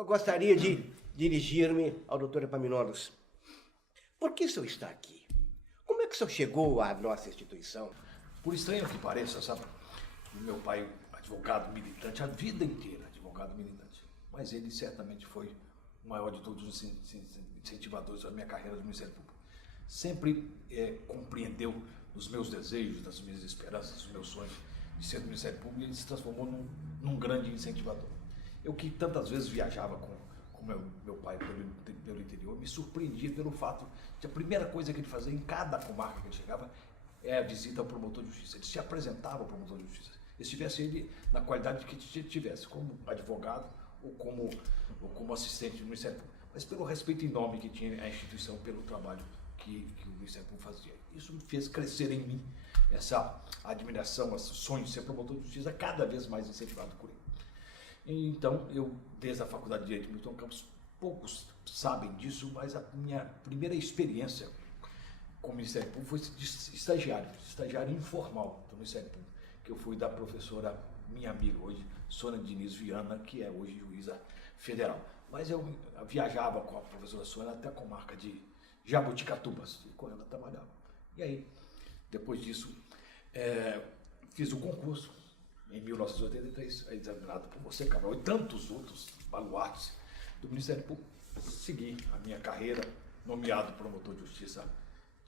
Eu gostaria de dirigir-me ao Dr. Epaminondas. Por que o senhor está aqui? Como é que o senhor chegou à nossa instituição? Por estranho que pareça, sabe? O meu pai, advogado militante, a vida inteira advogado militante. Mas ele certamente foi o maior de todos os incentivadores da minha carreira do Ministério Público. Sempre compreendeu os meus desejos, das minhas esperanças, dos meus sonhos de ser do Ministério Público, e ele se transformou num grande incentivador. Eu que tantas vezes viajava com meu pai pelo interior, me surpreendia pelo fato de a primeira coisa que ele fazia em cada comarca que ele chegava é a visita ao promotor de justiça. Ele se apresentava ao promotor de justiça. Estivesse ele na qualidade que tivesse, como advogado ou como assistente do Ministério Público, mas pelo respeito enorme que tinha a instituição pelo trabalho que o Ministério Público fazia. Isso me fez crescer em mim essa admiração, esse sonho de ser promotor de justiça, cada vez mais incentivado por ele. Então, eu, desde a Faculdade de Direito de Milton Campos, poucos sabem disso, mas a minha primeira experiência com o Ministério Público foi de estagiário informal do Ministério Público, que eu fui da professora, minha amiga hoje, Sônia Diniz Viana, que é hoje juíza federal. Mas eu viajava com a professora Sônia até a comarca de Jaboticatubas, e com ela trabalhava. E aí, depois disso, fiz o concurso, em 1983, examinado por você, Cabral, e tantos outros baluartes do Ministério Público. Segui a minha carreira, nomeado promotor de justiça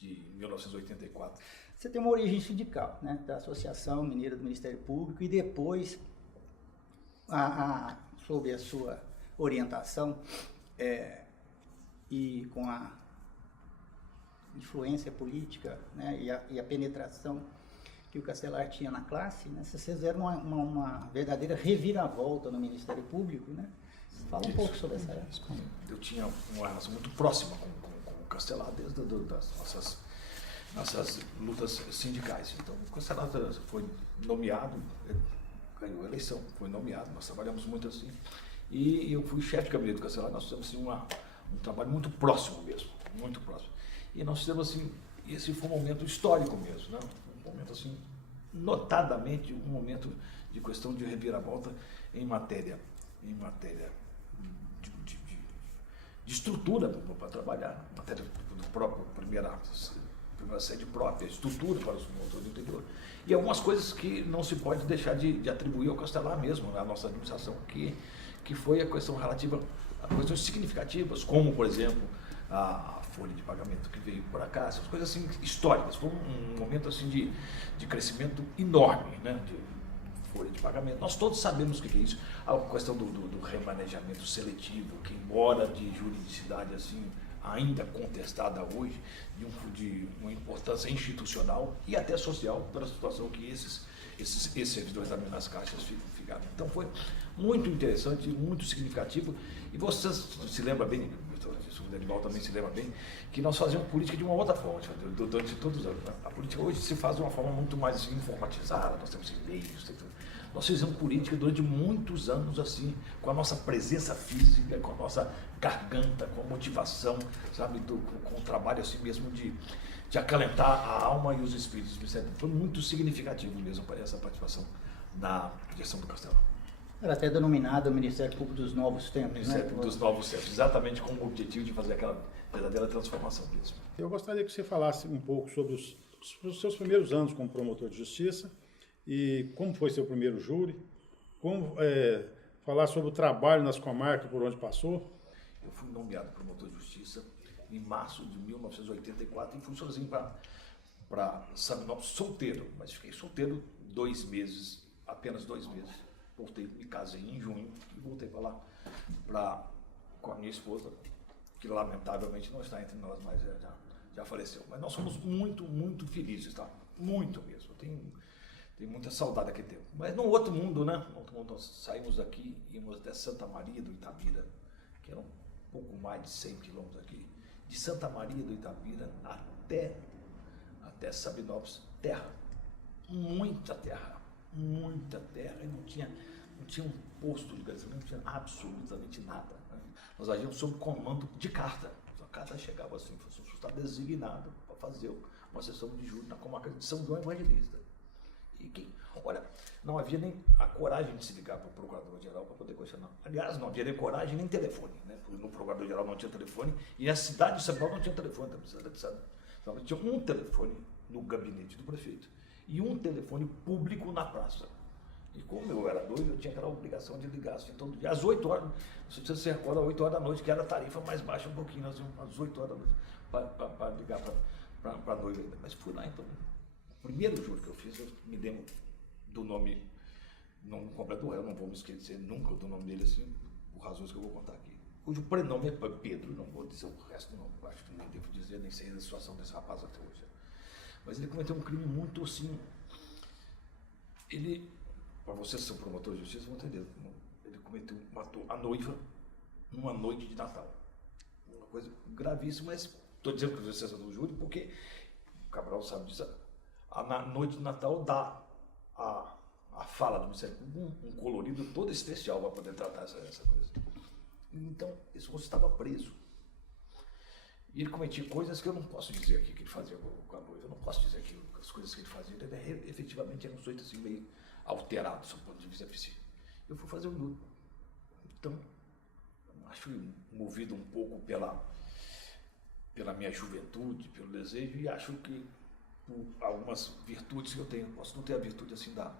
de 1984. Você tem uma origem sindical, né, da Associação Mineira do Ministério Público, e depois, sob a sua orientação e com a influência política, né, e a penetração que o Castelar tinha na classe, né, vocês fizeram uma verdadeira reviravolta no Ministério Público, né? Fala um pouco sobre essa época. Eu tinha uma relação muito próxima com o Castelar desde das nossas lutas sindicais. Então, o Castelar foi nomeado, ganhou a eleição, foi nomeado, nós trabalhamos muito assim. E eu fui chefe de gabinete do Castelar, nós fizemos assim, um trabalho muito próximo mesmo, muito próximo. E nós fizemos assim, esse foi um momento histórico mesmo, né? Um momento assim, notadamente um momento de questão de reviravolta em matéria de estrutura para trabalhar, matéria do próprio primeira sede própria, estrutura para os promotores do interior. E algumas coisas que não se pode deixar de atribuir ao Castelar mesmo, na nossa administração, que foi a questão relativa a questões significativas, como, por exemplo, a folha de pagamento que veio por cá, essas coisas assim históricas. Foi um momento assim de crescimento enorme, né, de folha de pagamento. Nós todos sabemos o que é isso. A questão do remanejamento seletivo, que embora de juridicidade assim ainda contestada hoje, de uma importância institucional e até social pela situação que esses servidores das caixas ficaram. Então foi muito interessante, muito significativo. E você se lembra bem, o Denival também se lembra bem, que nós fazíamos política de uma outra forma, durante todos os anos. A política hoje se faz de uma forma muito mais informatizada, nós temos e-mails, nós fizemos política durante muitos anos assim, com a nossa presença física, com a nossa garganta, com a motivação, sabe, com o trabalho assim mesmo de acalentar a alma e os espíritos. Foi muito significativo mesmo para essa participação na gestão do Castelo. Era até denominado o Ministério Público dos Novos Tempos, Ministério né? dos Novos Tempos, exatamente com o objetivo de fazer aquela verdadeira transformação mesmo. Eu gostaria que você falasse um pouco sobre os seus primeiros anos como promotor de justiça e como foi seu primeiro júri, falar sobre o trabalho nas comarcas por onde passou. Eu fui nomeado promotor de justiça em março de 1984 e fui sozinho para Sabinópolis, solteiro, mas fiquei solteiro 2 meses, apenas 2 meses. Voltei, me casei em junho e voltei para lá com a minha esposa, que lamentavelmente não está entre nós, mas já faleceu. Mas nós somos muito, muito felizes, tá? Muito mesmo. Tenho muita saudade daquele tempo. Mas no outro mundo, né? No outro mundo, nós saímos daqui, íamos até Santa Maria do Itabira, que era um pouco mais de 100 quilômetros aqui. De Santa Maria do Itabira até Sabinópolis, terra. Muita terra, e não tinha um posto de gasolina, não tinha absolutamente nada, né? Nós agíamos sob comando de carta. A carta chegava assim, o senhor está designado para fazer uma sessão de júri na comarca de São João Evangelista. Olha, não havia nem a coragem de se ligar para o procurador-geral para poder questionar. Aliás, não havia nem coragem nem telefone, né? Porque no procurador-geral não tinha telefone e a cidade de São Paulo não tinha telefone. Tinha um telefone no gabinete do prefeito e um telefone público na praça. E como eu era noivo, eu tinha aquela obrigação de ligar assim todo dia. Às 8 horas, se você se recorda, às 8 horas da noite, que era a tarifa mais baixa um pouquinho, assim, às 8 horas da noite, para ligar para a noiva ainda. Mas fui lá, então. O primeiro juro que eu fiz, eu me lembro do nome, não completo do réu, não vou me esquecer nunca do nome dele, assim, por razões que eu vou contar aqui. Cujo prenome é Pedro, não vou dizer o resto, não, acho que nem devo dizer, nem sei da situação desse rapaz até hoje. Mas ele cometeu um crime muito, assim, para vocês que são promotor de justiça, vão entender, ele matou a noiva numa noite de Natal. Uma coisa gravíssima, mas estou dizendo para vocês do júri, porque o Cabral sabe disso. Na noite de Natal dá a fala do Ministério Público um colorido todo especial para poder tratar essa coisa. Então, esse moço estava preso. E ele cometia coisas que eu não posso dizer aqui que ele fazia com a noiva. Eu não posso dizer aqui as coisas que ele fazia. Ele efetivamente era um sujeito assim, meio alterado, do ponto de vista físico. Eu fui fazer o júri. Então, acho movido um pouco pela minha juventude, pelo desejo, e acho que por algumas virtudes que eu tenho. Posso não ter a virtude assim da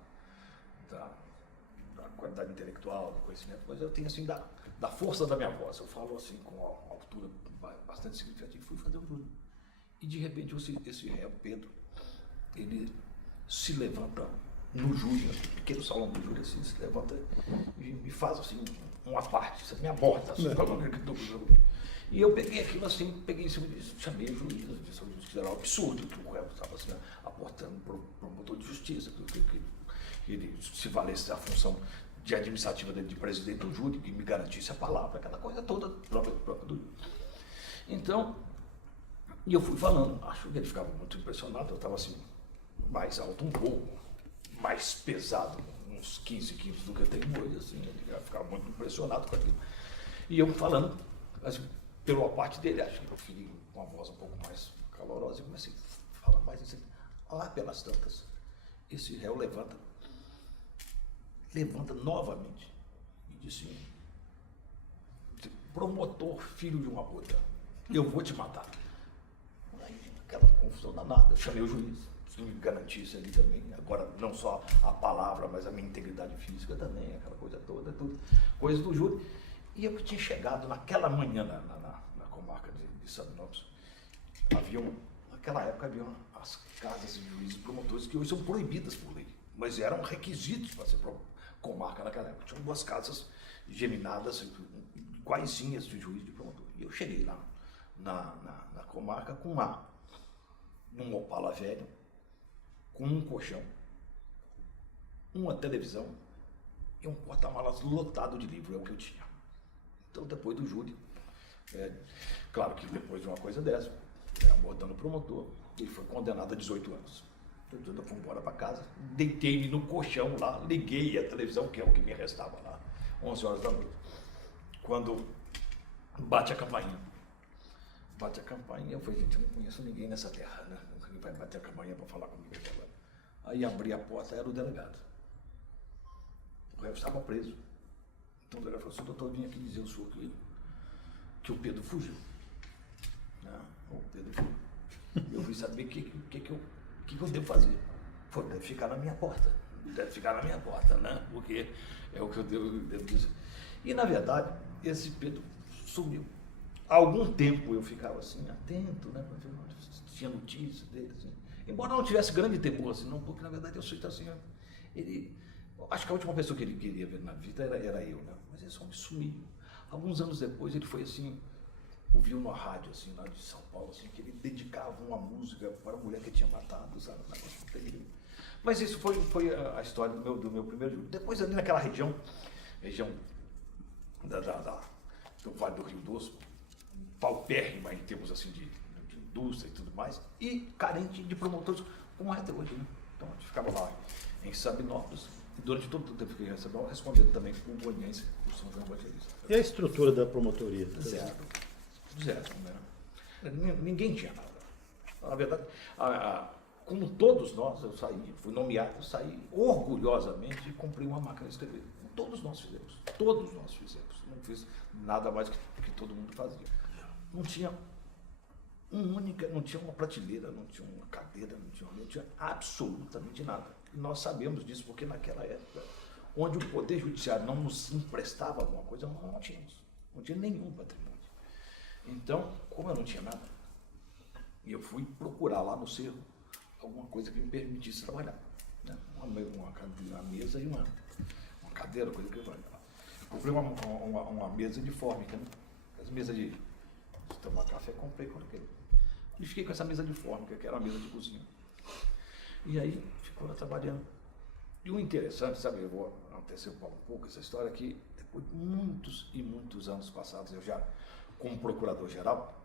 qualidade intelectual, do conhecimento, mas eu tenho assim da força da minha voz. Eu falo assim com uma altura bastante significativa. Fui fazer um júri. E de repente esse réu, Pedro, ele se levanta no júri, no pequeno salão do júri, assim, se levanta e me faz assim uma parte, me aborda assim, e eu peguei aquilo assim, peguei em cima disso, chamei o juiz, que era um absurdo, que o réu estava assim, aportando para o promotor de justiça, que ele se valesse da função de administrativa dele de presidente do júri, que me garantisse a palavra, aquela coisa toda própria do júri. Então, e eu fui falando, acho que ele ficava muito impressionado, eu estava assim, mais alto um pouco, mais pesado, uns 15 quilos do que eu tenho hoje, assim, ele ficava muito impressionado com aquilo. E eu falando, assim, pela parte dele, acho que eu fui com uma voz um pouco mais calorosa, e comecei a falar mais assim, lá pelas tantas, esse réu levanta novamente e disse, promotor, filho de uma puta, eu vou te matar. Aí, aquela confusão danada, eu chamei o juiz, me garantisse ali também, agora não só a palavra, mas a minha integridade física também, aquela coisa toda, tudo, coisa do júri. E eu tinha chegado naquela manhã na comarca de Sabinópolis, naquela época havia as casas de juízes e promotores que hoje são proibidas por lei, mas eram requisitos para ser comarca naquela época. Tinham 2 casas geminadas, iguaizinhas de juiz e de promotor. E eu cheguei lá na comarca com num Opala velho, com um colchão, uma televisão e um porta-malas lotado de livro, é o que eu tinha. Então, depois do júri, claro que depois de uma coisa dessa, abordando o promotor, ele foi condenado a 18 anos. Então, eu fui embora para casa, deitei-me no colchão lá, liguei a televisão, que é o que me restava lá, 11 horas da noite. Quando bate a campainha, eu falei, gente, eu não conheço ninguém nessa terra, né? Ninguém vai bater a campainha para falar comigo aqui agora. Aí abri a porta, era o delegado. O réu estava preso. Então o delegado falou assim, doutor, eu vim aqui dizer ao senhor que o Pedro fugiu. O Pedro fugiu. Eu vim saber o que eu devo fazer. Foi, deve ficar na minha porta. Né? Porque é o que eu devo dizer. E na verdade, esse Pedro sumiu. Há algum tempo eu ficava assim, atento, né? Tinha notícias dele, assim. Embora não tivesse grande temor, assim, não, porque na verdade eu sou assim, acho que a última pessoa que ele queria ver na vida era eu, né? Mas esse homem sumiu. Alguns anos depois ele foi assim, ouviu na rádio, assim, lá de São Paulo, assim, que ele dedicava uma música para a mulher que tinha matado, sabe? Um negócio terrível. Mas isso foi a história do meu primeiro jogo. Depois ali naquela região do Vale do Rio Doce, paupérrima em termos assim de indústria e tudo mais, e carente de promotores, como é até hoje, né? Então a gente ficava lá em Sabinópolis, e durante todo o tempo que eu recebeu, respondendo também com o Goianiense, o São João Batista. E a estrutura da promotoria? Zero, né? Ninguém tinha nada. Na verdade, como todos nós, eu fui nomeado, saí orgulhosamente e comprei uma máquina de escrever. Todos nós fizemos. Não fiz nada mais que todo mundo fazia. Não tinha uma prateleira, não tinha uma cadeira, não tinha absolutamente nada. E nós sabemos disso porque naquela época, onde o Poder Judiciário não nos emprestava alguma coisa, nós não tínhamos. Não tinha nenhum patrimônio. Então, como eu não tinha nada, eu fui procurar lá no Cerro alguma coisa que me permitisse trabalhar. Né? Uma mesa e uma cadeira, coisa que eu falei. Comprei uma mesa de fórmica, né? As mesas de tomar café, comprei com aquele. E fiquei com essa mesa de fórmica, que era uma mesa de cozinha. E aí, ficou lá trabalhando. E o interessante, sabe, eu vou antecipar um pouco essa história, que depois de muitos e muitos anos passados, eu já, como procurador-geral,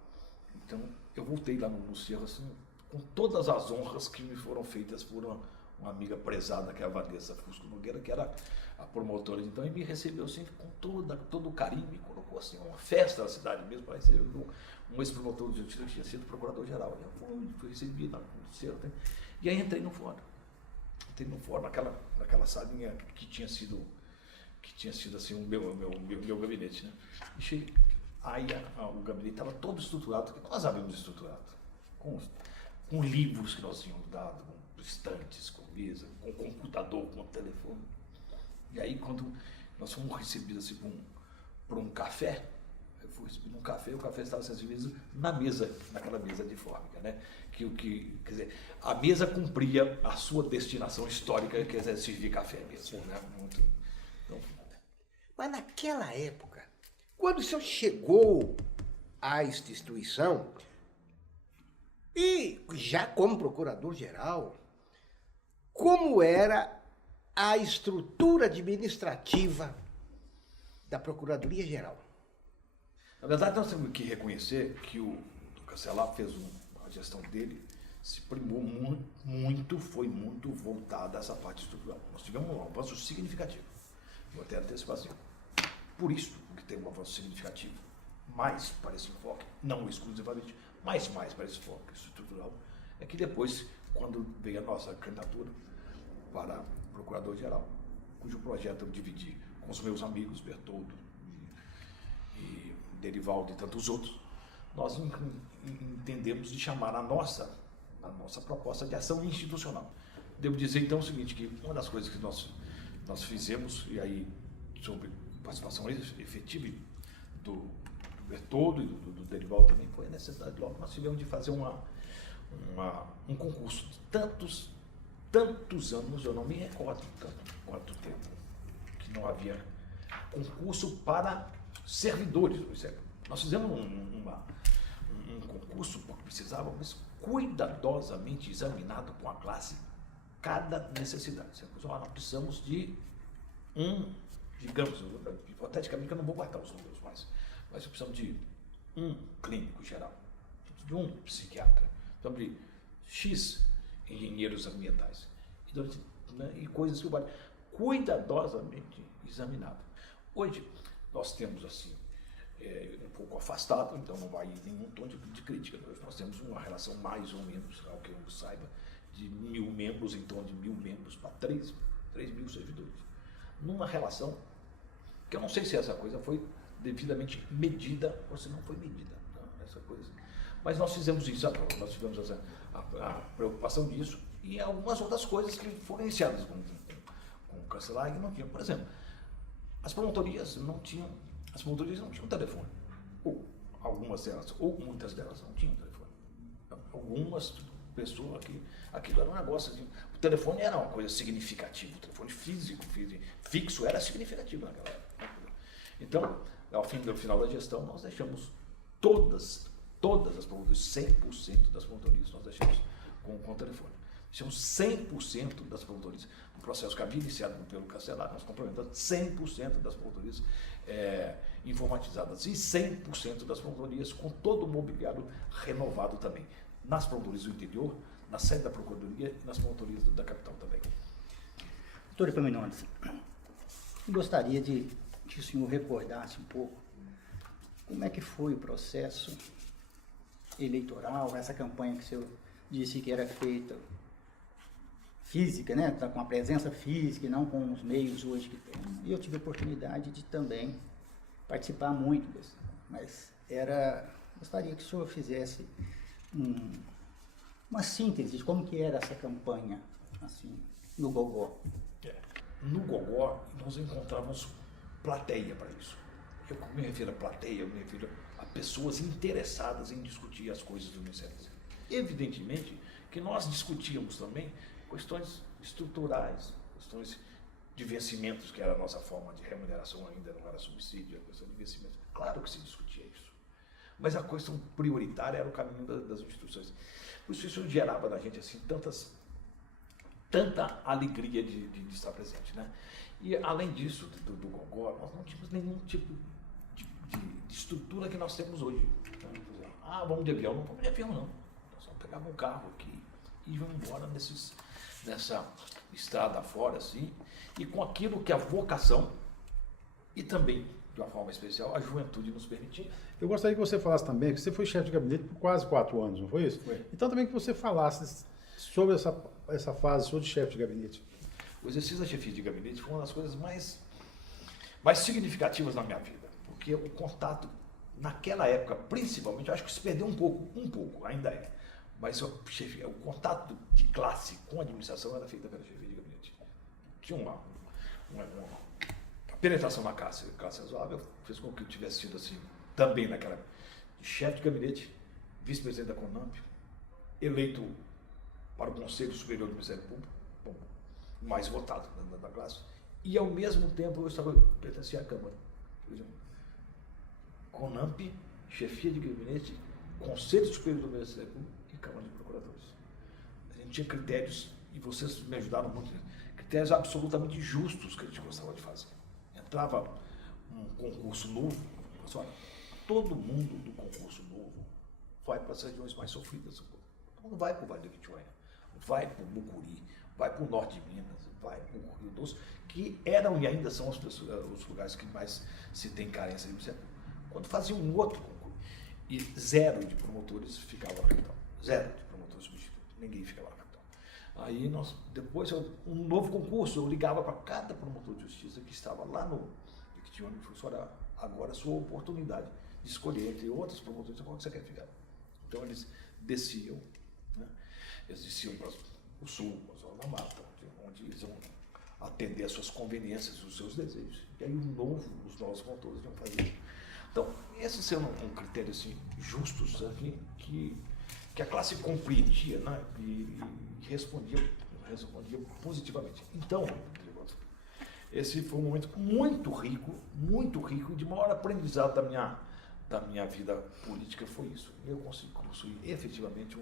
então, eu voltei lá no Cerro, assim, com todas as honras que me foram feitas por uma amiga prezada, que é a Vanessa Fusco Nogueira, que era a promotora, então, e me recebeu, assim, com todo o carinho, me colocou, assim, uma festa na cidade mesmo, para receber um ex-promotor de justiça que tinha sido procurador-geral. Eu fui recebido lá no Cerro, né? E aí entrei no fórum, naquela salinha que tinha sido assim, o meu gabinete, né? E cheguei, aí o gabinete estava todo estruturado, que nós havíamos estruturado, com livros que nós tínhamos dado, com estantes, com mesa, com computador, com telefone. E aí, quando nós fomos recebidos assim, por um café, eu fui recebido um café, o café estava sendo servido naquela mesa de fórmica, né? Quer dizer, a mesa cumpria a sua destinação histórica, quer dizer, servir café mesmo, né? Então, Mas naquela época, quando o senhor chegou à instituição, e já como procurador-geral, como era a estrutura administrativa da Procuradoria-Geral? na verdade, nós temos que reconhecer que o Castelar fez a gestão dele, se primou foi muito voltada a essa parte estrutural. Nós tivemos um avanço significativo. Vou até antecipar assim. Por isso que tem um avanço significativo, mais para esse enfoque, não exclusivamente, mas mais para esse enfoque estrutural, é que depois, quando veio a nossa candidatura para Procurador-Geral, cujo projeto eu dividi com os meus amigos, Bertoldo e Derivaldo e tantos outros, nós entendemos de chamar a nossa proposta de ação institucional. Devo dizer então o seguinte, que uma das coisas que nós fizemos, e aí sobre participação efetiva do Bertoldo e do Derivaldo também, foi a necessidade, logo nós tivemos de fazer um concurso de tantos anos, eu não me recordo quanto tempo, que não havia concurso para servidores do ICEP. Nós fizemos um concurso porque precisávamos cuidadosamente examinado com a classe cada necessidade. Nós precisamos de digamos, hipoteticamente, eu não vou guardar os números mais, mas precisamos de um clínico geral, de um psiquiatra, precisamos de X engenheiros ambientais, então, né, e coisas que vale cuidadosamente examinado. Hoje, nós temos assim, um pouco afastado, então não vai nenhum tom de crítica. Hoje nós temos uma relação mais ou menos, ao que eu saiba, de 1.000 membros, em torno de 1.000 membros para 3 mil servidores. Numa relação que eu não sei se essa coisa foi devidamente medida ou se não foi medida, tá? Essa coisa. Mas nós fizemos isso, nós tivemos a preocupação disso e algumas outras coisas que foram iniciadas com o Castelar e não tinham. Por exemplo, as promotorias não tinham telefone. Ou algumas delas, ou muitas delas não tinham telefone. Algumas pessoas aquilo era um negócio assim. O telefone era uma coisa significativa, o telefone fixo era significativo naquela época. Então, ao final da gestão, nós deixamos todas as promotorias, 100% das promotorias, nós deixamos com telefone. Deixamos 100% das promotorias. O processo que havia iniciado pelo Castelar, nós complementamos 100% das promotorias informatizadas e 100% das promotorias com todo o mobiliário renovado também. Nas promotorias do interior, na sede da Procuradoria e nas promotorias da capital também. Doutor Epaminondas, gostaria de que o senhor recordasse um pouco como é que foi o processo eleitoral, essa campanha que o senhor disse que era feita física, né? Tá com a presença física e não com os meios hoje que tem. E eu tive a oportunidade de também participar muito desse. Mas gostaria que o senhor fizesse uma síntese de como que era essa campanha, assim, no Gogó. No Gogó, nós encontramos plateia para isso. Eu me refiro a plateia, eu me refiro a pessoas interessadas em discutir as coisas do Ministério. Evidentemente que nós discutíamos também questões estruturais, questões de vencimentos, que era a nossa forma de remuneração ainda, não era subsídio, a questão de vencimentos. Claro que se discutia isso. Mas a questão prioritária era o caminho das instituições. Por isso gerava na gente assim, tanta alegria de estar presente, né? E além disso, do Gogó, nós não tínhamos nenhum tipo de estrutura que nós temos hoje. Então, vamos de avião. Não vamos de avião, não. Nós só pegávamos um carro aqui e íamos embora nessa estrada fora, assim, e com aquilo que a vocação e também, de uma forma especial, a juventude nos permitia. Eu gostaria que você falasse também, que você foi chefe de gabinete por quase 4 anos, não foi isso? Foi. Então também que você falasse sobre essa fase sua de chefe de gabinete. O exercício da chefia de gabinete foi uma das coisas mais significativas na minha vida, porque o contato, naquela época, principalmente, eu acho que se perdeu um pouco, ainda é, mas o contato de classe com a administração era feita pela chefia de gabinete. Tinha uma penetração na classe razoável, fez com que eu tivesse sido assim, também naquela época, de chefe de gabinete, vice-presidente da CONAMP, eleito para o Conselho Superior do Ministério Público, mais votado da classe, e ao mesmo tempo eu pertencia à Câmara. Por exemplo, CONAMP, chefia de gabinete, Conselho Superior do Ministério Público e Câmara de Procuradores. A gente tinha critérios, e vocês me ajudaram muito, critérios absolutamente justos que a gente gostava de fazer. Entrava um concurso novo, olha, todo mundo do concurso novo vai para as regiões mais sofridas. Então não vai para o Vale do Quitionha, vai para o Mucuri, vai para o norte de Minas, vai para o Rio Doce, que eram e ainda são os lugares que mais se tem carência de ministério. Quando fazia um outro concurso, e 0 de promotores ficava na capital, 0 de promotores substitutos, ninguém ficava na capital. Aí depois, um novo concurso, eu ligava para cada promotor de justiça que estava lá no Quitionha e falei, olha, agora é a sua oportunidade de escolher entre outros promotores, qual que você quer ficar. Então eles desciam, né? Eles desciam para o sul, para a zona da mata, onde eles iam atender às suas conveniências, os seus desejos. E aí os novos promotores iam fazer isso. Então, esses são um critério assim, justos aqui, que a classe compreendia, né? e respondia positivamente. Então, esse foi um momento muito rico e de maior aprendizado da minha vida política foi isso. Eu consegui construir efetivamente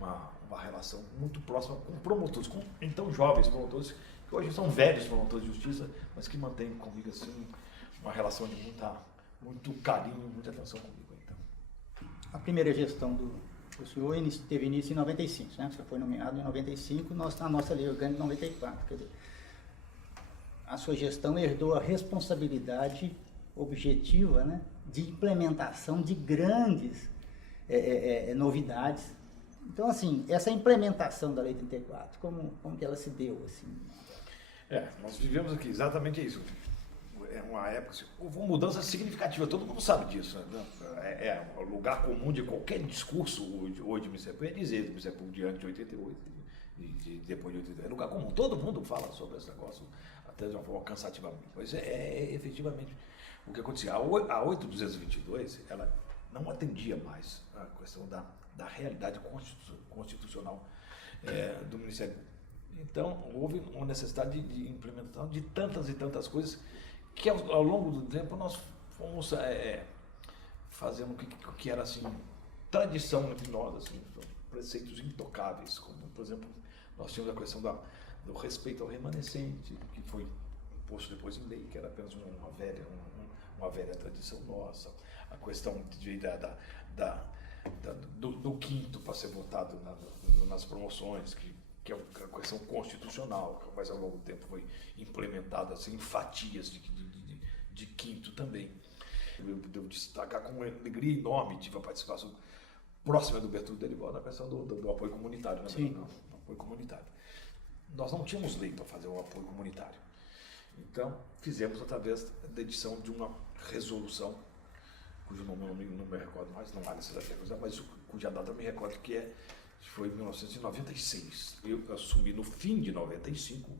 uma relação muito próxima com promotores, com então jovens promotores, que hoje são velhos promotores de justiça, mas que mantêm comigo assim, uma relação de muito carinho, muita atenção comigo. Então. A primeira gestão do senhor teve início em 95, né? Você foi nomeado em 95, a nossa lei orgânica em 94. Quer dizer, a sua gestão herdou a responsabilidade objetiva, né, de implementação de grandes novidades. Então, assim, essa implementação da Lei 34, como que ela se deu? Assim? Nós vivemos aqui exatamente isso. É uma época, assim, houve uma mudança significativa, todo mundo sabe disso. Né? O lugar comum de qualquer discurso hoje de Ministério Público é dizer do Ministério Público diante de 88, depois de 88. É lugar comum, todo mundo fala sobre esse negócio, até de uma forma cansativa. Mas efetivamente o que acontecia. A 8.222, ela não atendia mais a questão da realidade constitucional do Ministério Público. Então, houve uma necessidade de implementação de tantas e tantas coisas que ao longo do tempo nós fomos fazendo o que era assim, tradição entre nós, assim, preceitos intocáveis, como, por exemplo, nós tínhamos a questão do respeito ao remanescente, que foi imposto depois em lei, que era apenas uma velha tradição nossa, a questão do quinto para ser votado nas promoções, que é uma questão constitucional, mas ao longo do tempo foi implementada assim, em fatias de quinto também. Eu devo destacar com uma alegria enorme, tive a participação próxima do Bertoldo Derival na questão do apoio comunitário. Né? Sim. No apoio comunitário. nós não tínhamos lei para fazer o apoio comunitário. Então, fizemos através da edição de uma resolução, cujo nome eu não me recordo mais, não há necessidade de recusar, mas cuja data eu me recordo foi em 1996. Eu assumi no fim de 95,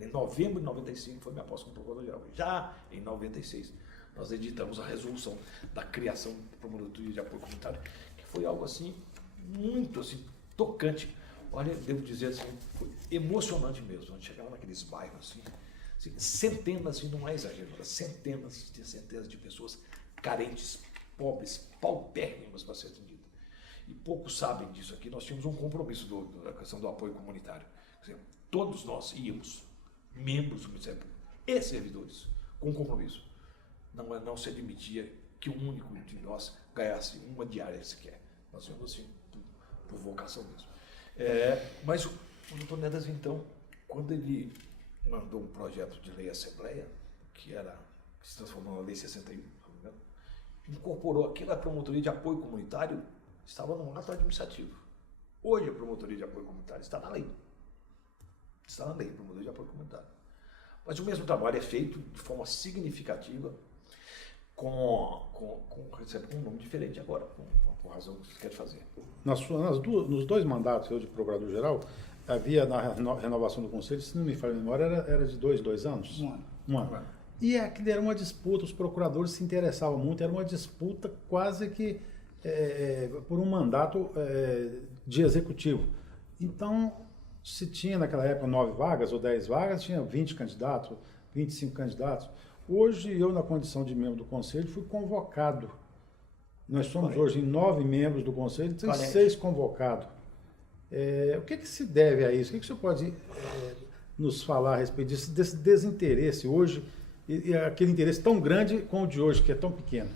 em novembro de 95 foi minha posse como procurador-geral. Já em 96, nós editamos a resolução da criação da Promotoria de Apoio Comunitário, que foi algo assim, muito assim, tocante. Olha, devo dizer assim, foi emocionante mesmo. A gente chegava naqueles bairros assim, centenas, e não é exagero, centenas de pessoas carentes, pobres, paupérrimas para ser atendidas. E poucos sabem disso aqui. Nós tínhamos um compromisso da questão do apoio comunitário. Quer dizer, todos nós íamos, membros do Ministério Público e servidores, com compromisso. Não se admitia que um único de nós ganhasse uma diária sequer. Nós íamos assim, por vocação mesmo. Mas o doutor Nedas, então, quando ele mandou um projeto de lei à Assembleia, que se transformou na Lei 61, incorporou aquilo à Promotoria de Apoio Comunitário, estava no ato administrativo. Hoje a Promotoria de Apoio Comunitário está na lei. Está na lei, a Promotoria de Apoio Comunitário. Mas o mesmo trabalho é feito de forma significativa, com um nome diferente agora, por razão que você quer fazer. Nos dois mandatos de procurador-geral, havia na renovação do Conselho, se não me falha a memória, era de 2 anos? Um ano. E aquilo era uma disputa, os procuradores se interessavam muito, era uma disputa quase que por um mandato de executivo. Então, se tinha naquela época 9 vagas ou 10 vagas, tinha 20 candidatos, 25 candidatos. Hoje, eu, na condição de membro do Conselho, fui convocado. Nós somos hoje em 9 membros do Conselho, tem 6 convocados. O que se deve a isso? O que o senhor pode nos falar a respeito desse desinteresse hoje, e aquele interesse tão grande como o de hoje, que é tão pequeno,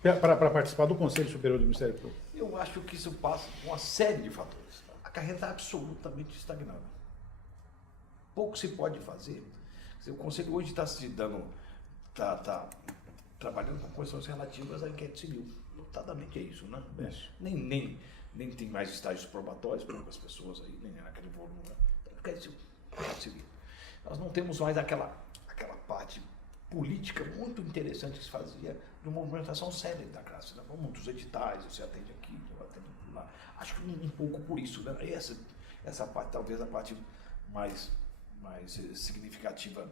para participar do Conselho Superior do Ministério Público? Eu acho que isso passa por uma série de fatores. A carreira está absolutamente estagnada. Pouco se pode fazer. O Conselho hoje está se dando, está trabalhando com questões relativas à inquérito civil. Notadamente é isso, né? Nem tem mais estágios probatórios para algumas pessoas aí, nem naquele volume. Inquérito civil. Nós não temos mais aquela parte política muito interessante que se fazia de uma movimentação séria da classe. Né? Muitos editais, você atende aqui, você atende lá. Acho que um pouco por isso, né? Essa parte, talvez a parte mais significativa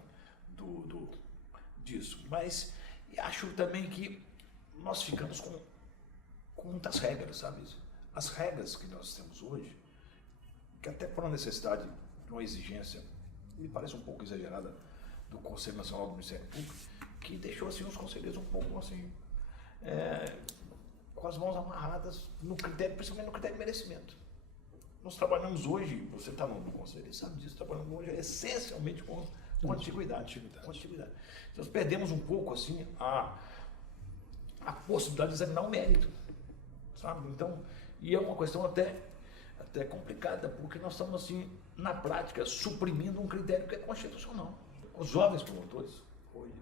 disso. Mas acho também que nós ficamos com muitas regras, sabe? As regras que nós temos hoje, que até por uma necessidade, de uma exigência, me parece um pouco exagerada, do Conselho Nacional do Ministério Público, que deixou assim, os conselheiros um pouco assim, com as mãos amarradas no critério, principalmente no critério de merecimento. Nós trabalhamos hoje, você está no conselho, sabe disso, trabalhamos hoje essencialmente com antiguidade. Então, nós perdemos um pouco assim a possibilidade de examinar o mérito, sabe? Então, e é uma questão até complicada, porque nós estamos assim, na prática, suprimindo um critério que é constitucional. Os jovens promotores, hoje,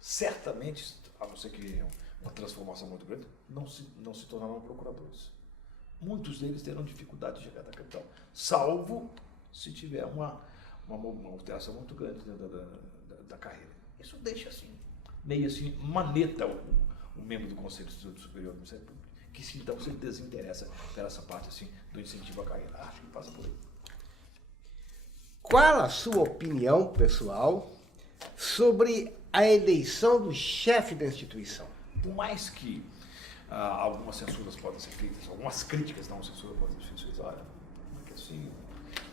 certamente, a não ser que uma transformação muito grande, não se tornarão procuradores. Muitos deles terão dificuldade de chegar à capital, salvo se tiver uma alteração muito grande dentro da carreira. Isso deixa assim, meio assim, maneta o membro do Conselho Superior do Ministério Público, que então se desinteressa por essa parte assim, do incentivo à carreira. Acho que passa por aí. Qual a sua opinião, pessoal, sobre a eleição do chefe da instituição? Por mais que algumas censuras podem ser feitas, algumas críticas não censura podem ser feitas, olha, porque assim,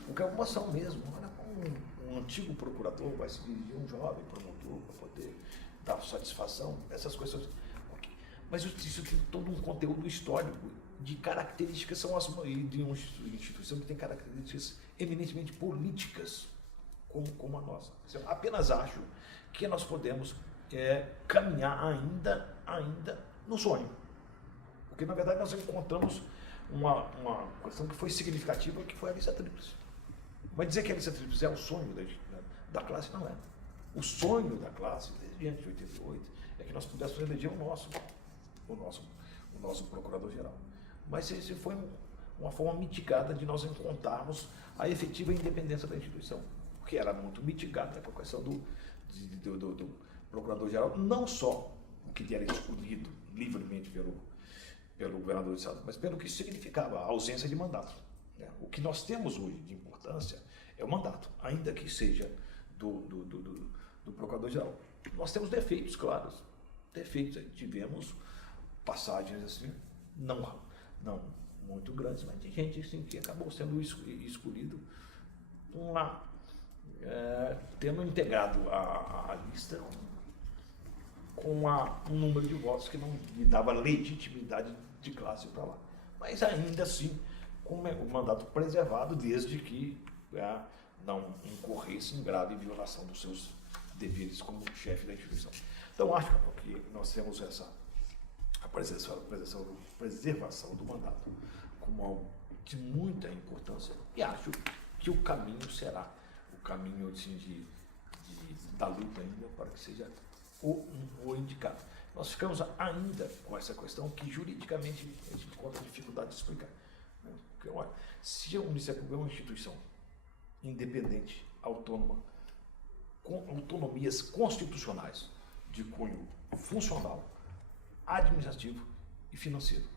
porque algumas são mesmo, olha, como um antigo procurador vai se dirigir a um jovem promotor para poder dar satisfação, essas coisas. Okay. Mas isso tem todo um conteúdo histórico de características, de uma instituição que tem características eminentemente políticas, como a nossa. Eu apenas acho que nós podemos caminhar ainda no sonho. Porque, na verdade, nós encontramos uma questão que foi significativa, que foi a lista tríplice. Mas dizer que a lista tríplice é o sonho da classe, não é. O sonho da classe, desde antes de 88, é que nós pudéssemos eleger o nosso procurador-geral. Mas esse foi uma forma mitigada de nós encontrarmos a efetiva independência da instituição, porque era muito mitigada com a questão do procurador-geral, não só o que era escolhido livremente pelo governador do estado, mas pelo que significava a ausência de mandato. Né? O que nós temos hoje de importância é o mandato, ainda que seja do procurador-geral. Nós temos defeitos, claros, defeitos. Tivemos passagens assim, não muito grandes, mas de gente assim, que acabou sendo escolhido tendo integrado a lista com um número de votos que não lhe dava legitimidade de classe para lá. Mas ainda assim, com o mandato preservado, desde que não incorresse em grave violação dos seus deveres como chefe da instituição. Então, acho que nós temos a preservação do mandato como algo de muita importância, e acho que o caminho será o caminho assim, da luta ainda para que seja o indicado. Nós ficamos ainda com essa questão que juridicamente a gente encontra dificuldade de explicar. Porque, olha, se o Ministério Público é uma instituição independente, autônoma, com autonomias constitucionais de cunho funcional, administrativo e financeiro,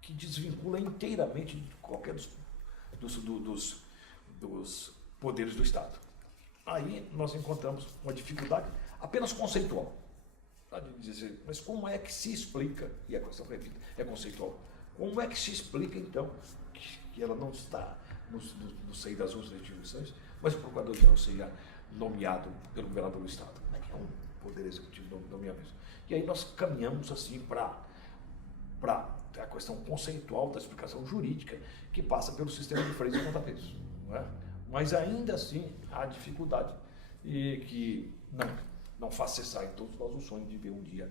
que desvincula inteiramente de qualquer dos poderes do Estado. Aí nós encontramos uma dificuldade apenas conceitual. De dizer, mas como é que se explica, e a questão é conceitual, como é que se explica, então, que ela não está no seio das outras instituições, mas o procurador-geral seja nomeado pelo governador do Estado? É um poder executivo nomeamento. E aí nós caminhamos assim para a questão conceitual da explicação jurídica, que passa pelo sistema de freios e contrapesos. Não é? Mas ainda assim há dificuldade, e que não faz cessar em todos nós o sonho de ver um dia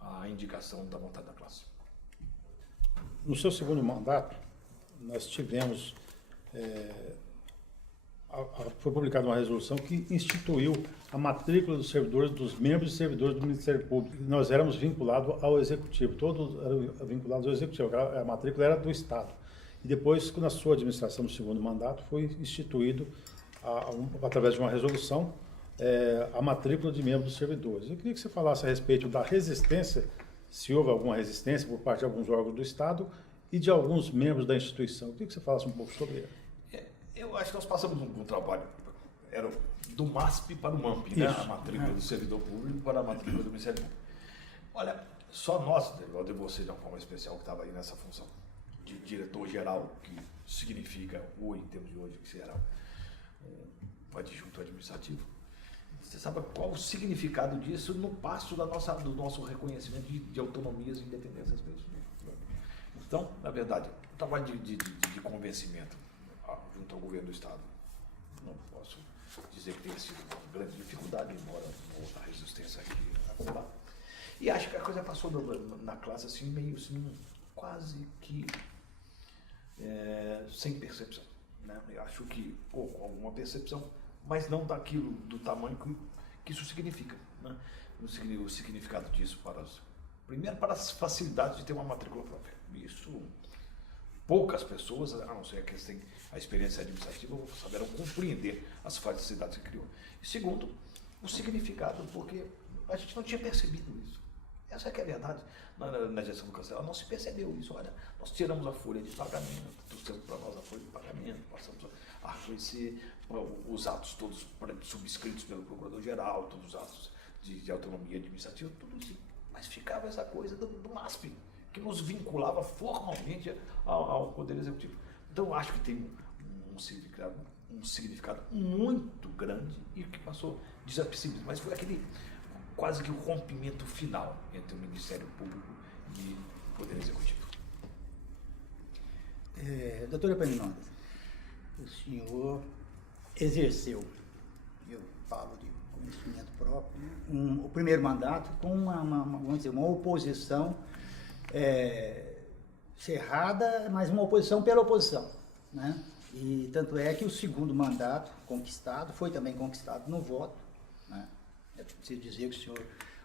a indicação da vontade da classe. No seu segundo mandato, nós tivemos, foi publicada uma resolução que instituiu a matrícula dos servidores, dos membros e servidores do Ministério Público. Nós éramos vinculados ao Executivo, todos eram vinculados ao Executivo, a matrícula era do Estado. E depois, na sua administração, no segundo mandato, foi instituído, através de uma resolução, a matrícula de membros dos servidores. Eu queria que você falasse a respeito da resistência, se houve alguma resistência por parte de alguns órgãos do Estado e de alguns membros da instituição. Eu queria que você falasse um pouco sobre ele. Eu acho que nós passamos um trabalho, era do MASP para o MAMP, né? A matrícula do servidor público para a matrícula do Ministério Público. Olha, só nós, eu de você de uma forma especial que estava aí nessa função de diretor-geral, que significa, ou em termos de hoje, que será um adjunto administrativo. Você sabe qual o significado disso no passo do nosso reconhecimento de autonomias e independências mesmo. Então, na verdade, o trabalho de convencimento junto ao governo do Estado, não posso dizer que tenha sido uma grande dificuldade, embora a resistência aqui acumular. E acho que a coisa passou na classe assim, meio assim, quase que sem percepção. Né? Eu acho que houve alguma percepção, mas não daquilo, do tamanho que isso significa. Né? O significado disso primeiro para as facilidades de ter uma matrícula própria. Isso, poucas pessoas, a não ser aqueles que têm a experiência administrativa, saberão compreender as facilidades que criou. E segundo, o significado, porque a gente não tinha percebido isso. Essa é que é a verdade. Na gestão do Cancelar não se percebeu isso. Olha, nós tiramos a folha de pagamento, trouxemos para nós a folha de pagamento, passamos a conhecer os atos todos subscritos pelo Procurador-Geral, todos os atos de autonomia administrativa, tudo isso. Mas ficava essa coisa do MASP, que nos vinculava formalmente ao Poder Executivo. Então, acho que tem um significado muito grande e que passou desapercebido. Mas foi aquele quase que o rompimento final entre o Ministério Público e o Poder Executivo. Doutora Epaminondas, o senhor exerceu, eu falo de conhecimento próprio, o primeiro mandato com vamos dizer, uma oposição cerrada, mas uma oposição pela oposição, né? E tanto é que o segundo mandato conquistado foi também conquistado no voto, né? É preciso dizer que o senhor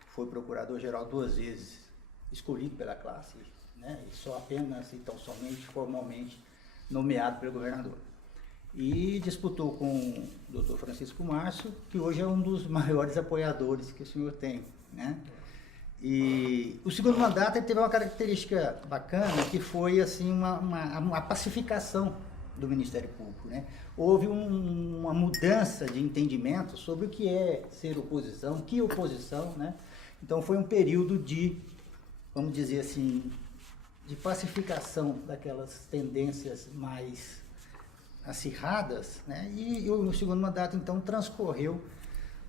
foi procurador-geral 2 vezes escolhido pela classe, né? E só apenas, então, somente formalmente nomeado pelo governador. E disputou com o Dr. Francisco Márcio, que hoje é um dos maiores apoiadores que o senhor tem, né? E o segundo mandato ele teve uma característica bacana, que foi assim uma pacificação do Ministério Público, né? Houve uma mudança de entendimento sobre o que é ser oposição, que oposição, né? Então foi um período de, vamos dizer assim, de pacificação daquelas tendências mais acirradas, né? E o segundo mandato então transcorreu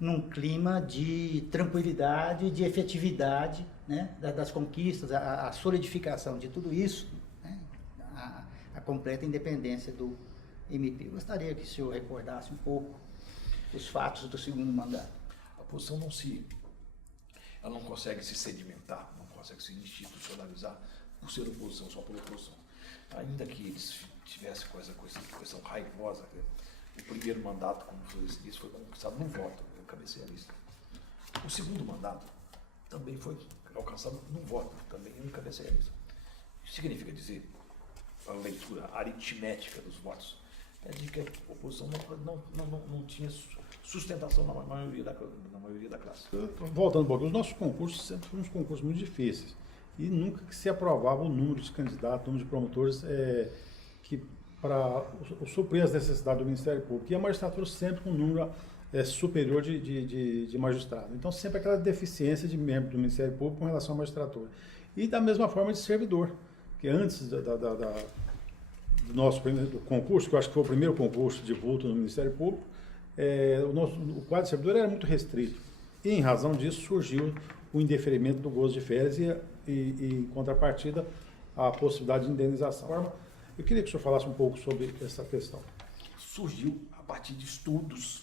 num clima de tranquilidade, de efetividade, né? Das conquistas, a solidificação de tudo isso, né? A completa independência do MP. Gostaria que o senhor recordasse um pouco os fatos do segundo mandato. A oposição ela não consegue se sedimentar, não consegue se institucionalizar por ser oposição, só por oposição. Ainda que eles tivessem com essa questão raivosa, o primeiro mandato, como foi disse, foi conquistado no voto, eu cabecei a lista. O segundo mandato também foi alcançado no voto, também eu cabecei a lista. Isso significa dizer, a leitura aritmética dos votos, é de que a oposição não tinha sustentação na maioria da classe. Voltando um pouco, os nossos concursos sempre foram uns concursos muito difíceis. E nunca que se aprovava o número de candidatos, o número de promotores que para suprir as necessidades do Ministério Público. E a magistratura sempre com um número superior de magistrados. Então, sempre aquela deficiência de membro do Ministério Público com relação à magistratura. E da mesma forma de servidor, que antes do nosso do concurso, que eu acho que foi o primeiro concurso de vulto no Ministério Público, o quadro de servidor era muito restrito. E, em razão disso, surgiu o indeferimento do gozo de férias e em contrapartida, a possibilidade de indenização. Eu queria que o senhor falasse um pouco sobre essa questão. Surgiu a partir de estudos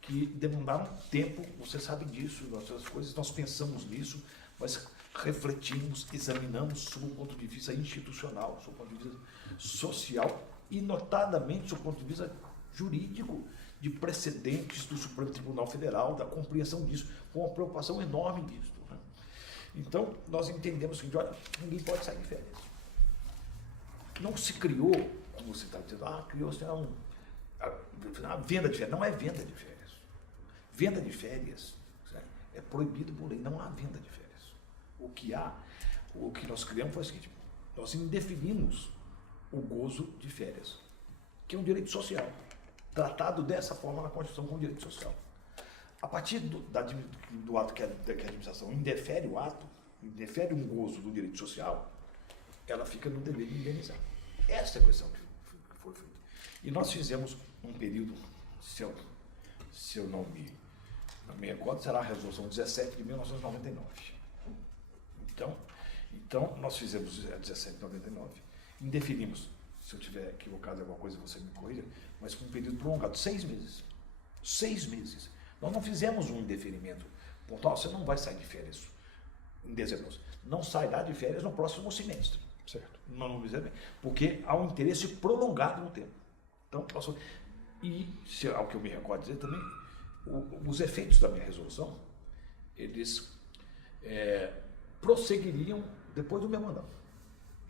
que demandaram tempo, você sabe disso, nós pensamos nisso, nós refletimos, examinamos sob o ponto de vista institucional, sob o ponto de vista social e, notadamente, sob o ponto de vista jurídico, de precedentes do Supremo Tribunal Federal, da compreensão disso, com uma preocupação enorme disso. Né? Então, nós entendemos que, olha, ninguém pode sair de férias. Não se criou, como você está dizendo, criou-se a venda de férias. Não é venda de férias. Venda de férias, certo? É proibido por lei, não há venda de férias. O que nós criamos foi o seguinte, nós indefinimos o gozo de férias, que é um direito social, tratado dessa forma na Constituição como direito social. A partir do ato que a administração indefere o ato, indefere um gozo do direito social, ela fica no dever de indenizar. Essa é a questão que foi feita. E nós fizemos um período, se eu não me recordo, será a resolução 17 de 1999. Então nós fizemos a 17 de 99, indefinimos, se eu tiver equivocado em alguma coisa, você me corrija, mas com um período prolongado, 6 meses. 6 meses. Nós não fizemos um indeferimento pontual, você não vai sair de férias em dezembro. Não sairá de férias no próximo semestre. Certo. Não bem, porque há um interesse prolongado no tempo. Então, ao que eu me recordo dizer também, os efeitos da minha resolução, eles prosseguiriam depois do meu mandato.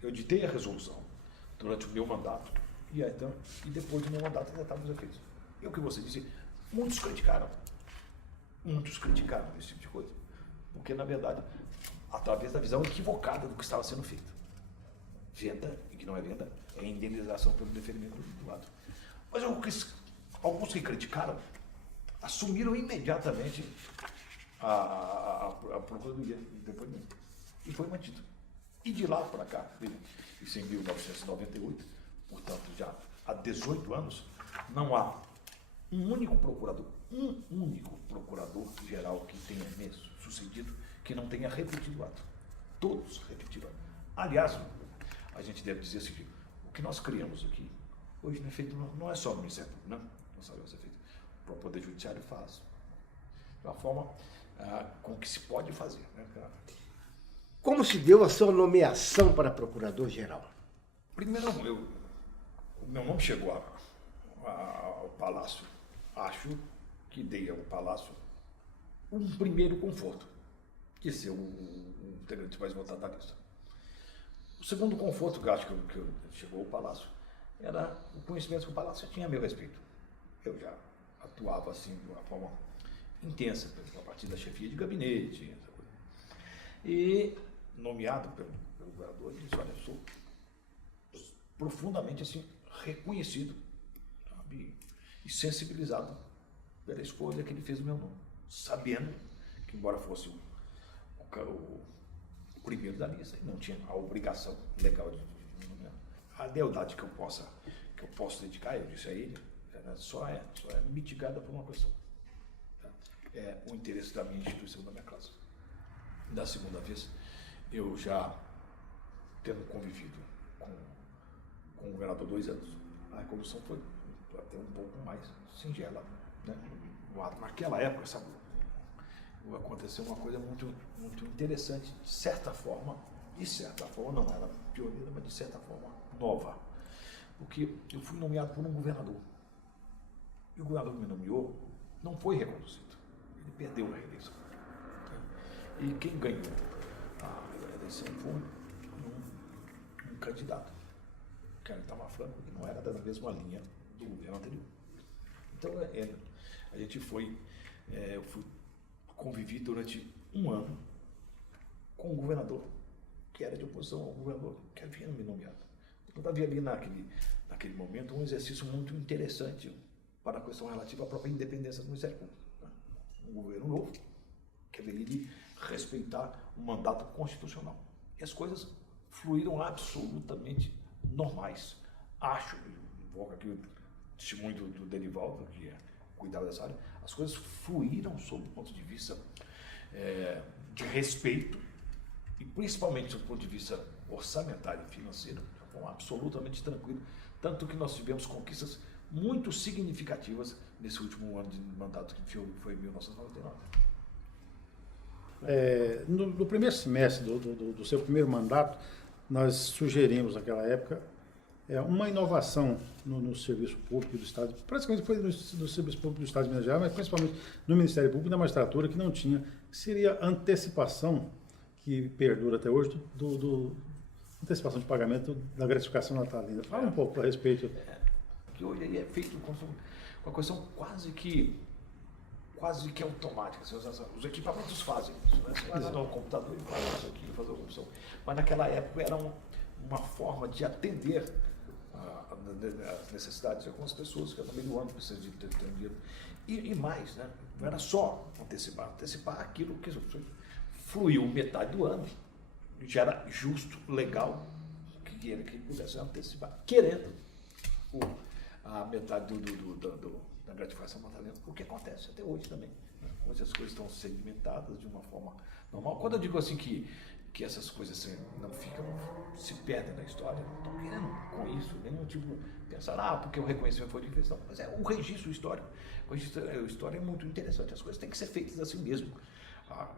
Eu editei a resolução durante o meu mandato e depois do meu mandato já estavam os efeitos. E o que você disse, muitos criticaram esse tipo de coisa, porque na verdade, através da visão equivocada do que estava sendo feito. Venda, e que não é venda, é indenização pelo deferimento do ato. Mas alguns que criticaram assumiram imediatamente a procuradoria de depoimento. E foi mantido. E de lá para cá, isso em 1998, portanto já há 18 anos, não há um único procurador geral que tenha sucedido, que não tenha repetido o ato. Todos repetiram. Aliás, a gente deve dizer assim, o que nós criamos aqui, hoje não é feito, não é só no Ministério Público, não sabemos ser feito. O próprio Poder Judiciário faz. De uma forma com que se pode fazer. Né? Como se deu a sua nomeação para procurador-geral? Primeiro, o meu nome chegou ao Palácio. Acho que dei ao Palácio um primeiro conforto, de ser o integrante mais votado da lista. O segundo conforto que eu acho que chegou ao Palácio era o conhecimento que o Palácio tinha a meu respeito. Eu já atuava assim de uma forma intensa, por exemplo, a partir da chefia de gabinete, essa coisa. E nomeado pelo governador, ele disse, olha, eu sou profundamente assim, reconhecido, sabe, e sensibilizado pela escolha que ele fez do meu nome, sabendo que, embora fosse o primeiro da lista, ele não tinha a obrigação legal de nomear. A lealdade que eu posso dedicar, eu disse a ele, só é mitigada por uma questão. É o interesse da minha instituição, da minha classe. Da segunda vez, eu já tendo convivido com o governador 2 anos, a comissão foi até um pouco mais singela, né? Naquela época, sabe, aconteceu uma coisa muito, muito interessante, de certa forma não era pioneira, mas de certa forma nova, porque eu fui nomeado por um governador, e o governador que me nomeou não foi reconduzido, ele perdeu a reeleição, e quem ganhou a eleição foi um candidato, que era Itamar Franco, que não era da mesma linha do governo anterior. Então, eu fui convivi durante um ano com o governador, que era de oposição ao governador que havia me nomeado. Então, havia ali naquele momento um exercício muito interessante para a questão relativa à própria independência do Ministério Público. Né? Um governo novo, que haveria de respeitar o mandato constitucional. E as coisas fluíram absolutamente normais. Acho, invoco aqui o testemunho do Denivaldo, que cuidava dessa área, as coisas fluíram sob o ponto de vista de respeito e principalmente do ponto de vista orçamentário e financeiro, de forma absolutamente tranquila, tanto que nós tivemos conquistas muito significativas nesse último ano de mandato, que foi em 1999. No primeiro semestre do seu primeiro mandato, nós sugerimos naquela época uma inovação no serviço público do Estado, praticamente foi no serviço público do Estado de Minas Gerais, mas principalmente no Ministério Público e na magistratura, que não tinha, que seria a antecipação, que perdura até hoje, antecipação de pagamento da gratificação natalina. Fala um pouco a respeito. Que hoje aí é feito com uma questão quase que automática. Os equipamentos fazem isso, né? Você vai no computador e faz isso aqui, faz a opção. Mas naquela época era uma forma de atender as necessidades de algumas pessoas que no meio do ano precisam de ter dinheiro. E mais, né? Não era só antecipar aquilo que fluiu metade do ano, já era justo, legal, que ele pudesse antecipar, querendo a metade da gratificação natalina, o que acontece até hoje também. Né? Hoje as coisas estão segmentadas de uma forma normal. Quando eu digo assim que essas coisas não ficam, se perdem na história, não estou querendo com isso nenhum tipo pensar, porque o reconhecimento foi de questão, mas o registro histórico. O registro histórico é muito interessante, as coisas têm que ser feitas assim mesmo.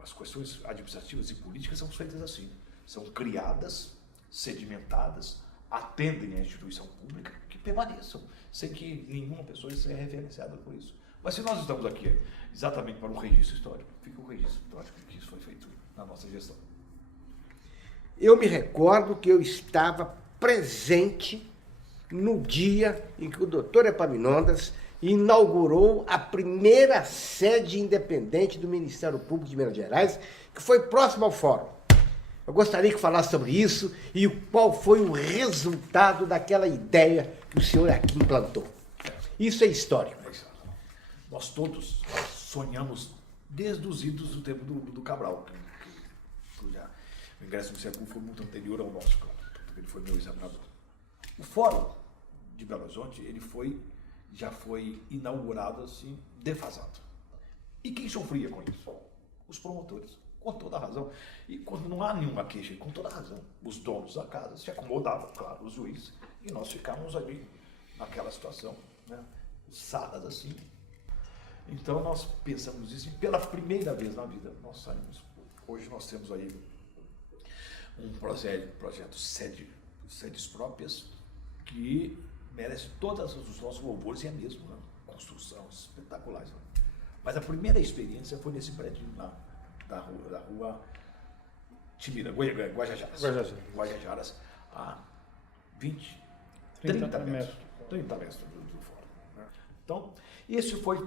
As questões administrativas e políticas são feitas assim, são criadas, sedimentadas, atendem à instituição pública, que permaneçam, sem que nenhuma pessoa seja referenciada por isso. Mas se nós estamos aqui exatamente para um registro histórico, fica o registro histórico que isso foi feito na nossa gestão. Eu me recordo que eu estava presente no dia em que o doutor Epaminondas inaugurou a primeira sede independente do Ministério Público de Minas Gerais, que foi próximo ao fórum. Eu gostaria que falasse sobre isso e qual foi o resultado daquela ideia que o senhor aqui implantou. Isso é história. Nós todos sonhamos desde os idos do tempo do Cabral, que o ingresso no Ministério Público foi muito anterior ao nosso, claro, porque ele foi meu examinador. O Fórum de Belo Horizonte, já foi inaugurado assim, defasado. E quem sofria com isso? Os promotores, com toda a razão. E quando não há nenhuma queixa, com toda a razão, os donos da casa se acomodavam, claro, os juízes, e nós ficávamos ali naquela situação, né, salas assim. Então nós pensamos isso, e pela primeira vez na vida nós saímos. Hoje nós temos aí um projeto sedes próprias, que merece todos os nossos louvores, e é mesmo, né? Construção espetaculares. Né? Mas a primeira experiência foi nesse prédio da rua Timira, Guajajaras, a 20, 30 metros do fórum. Né? Então, esse foi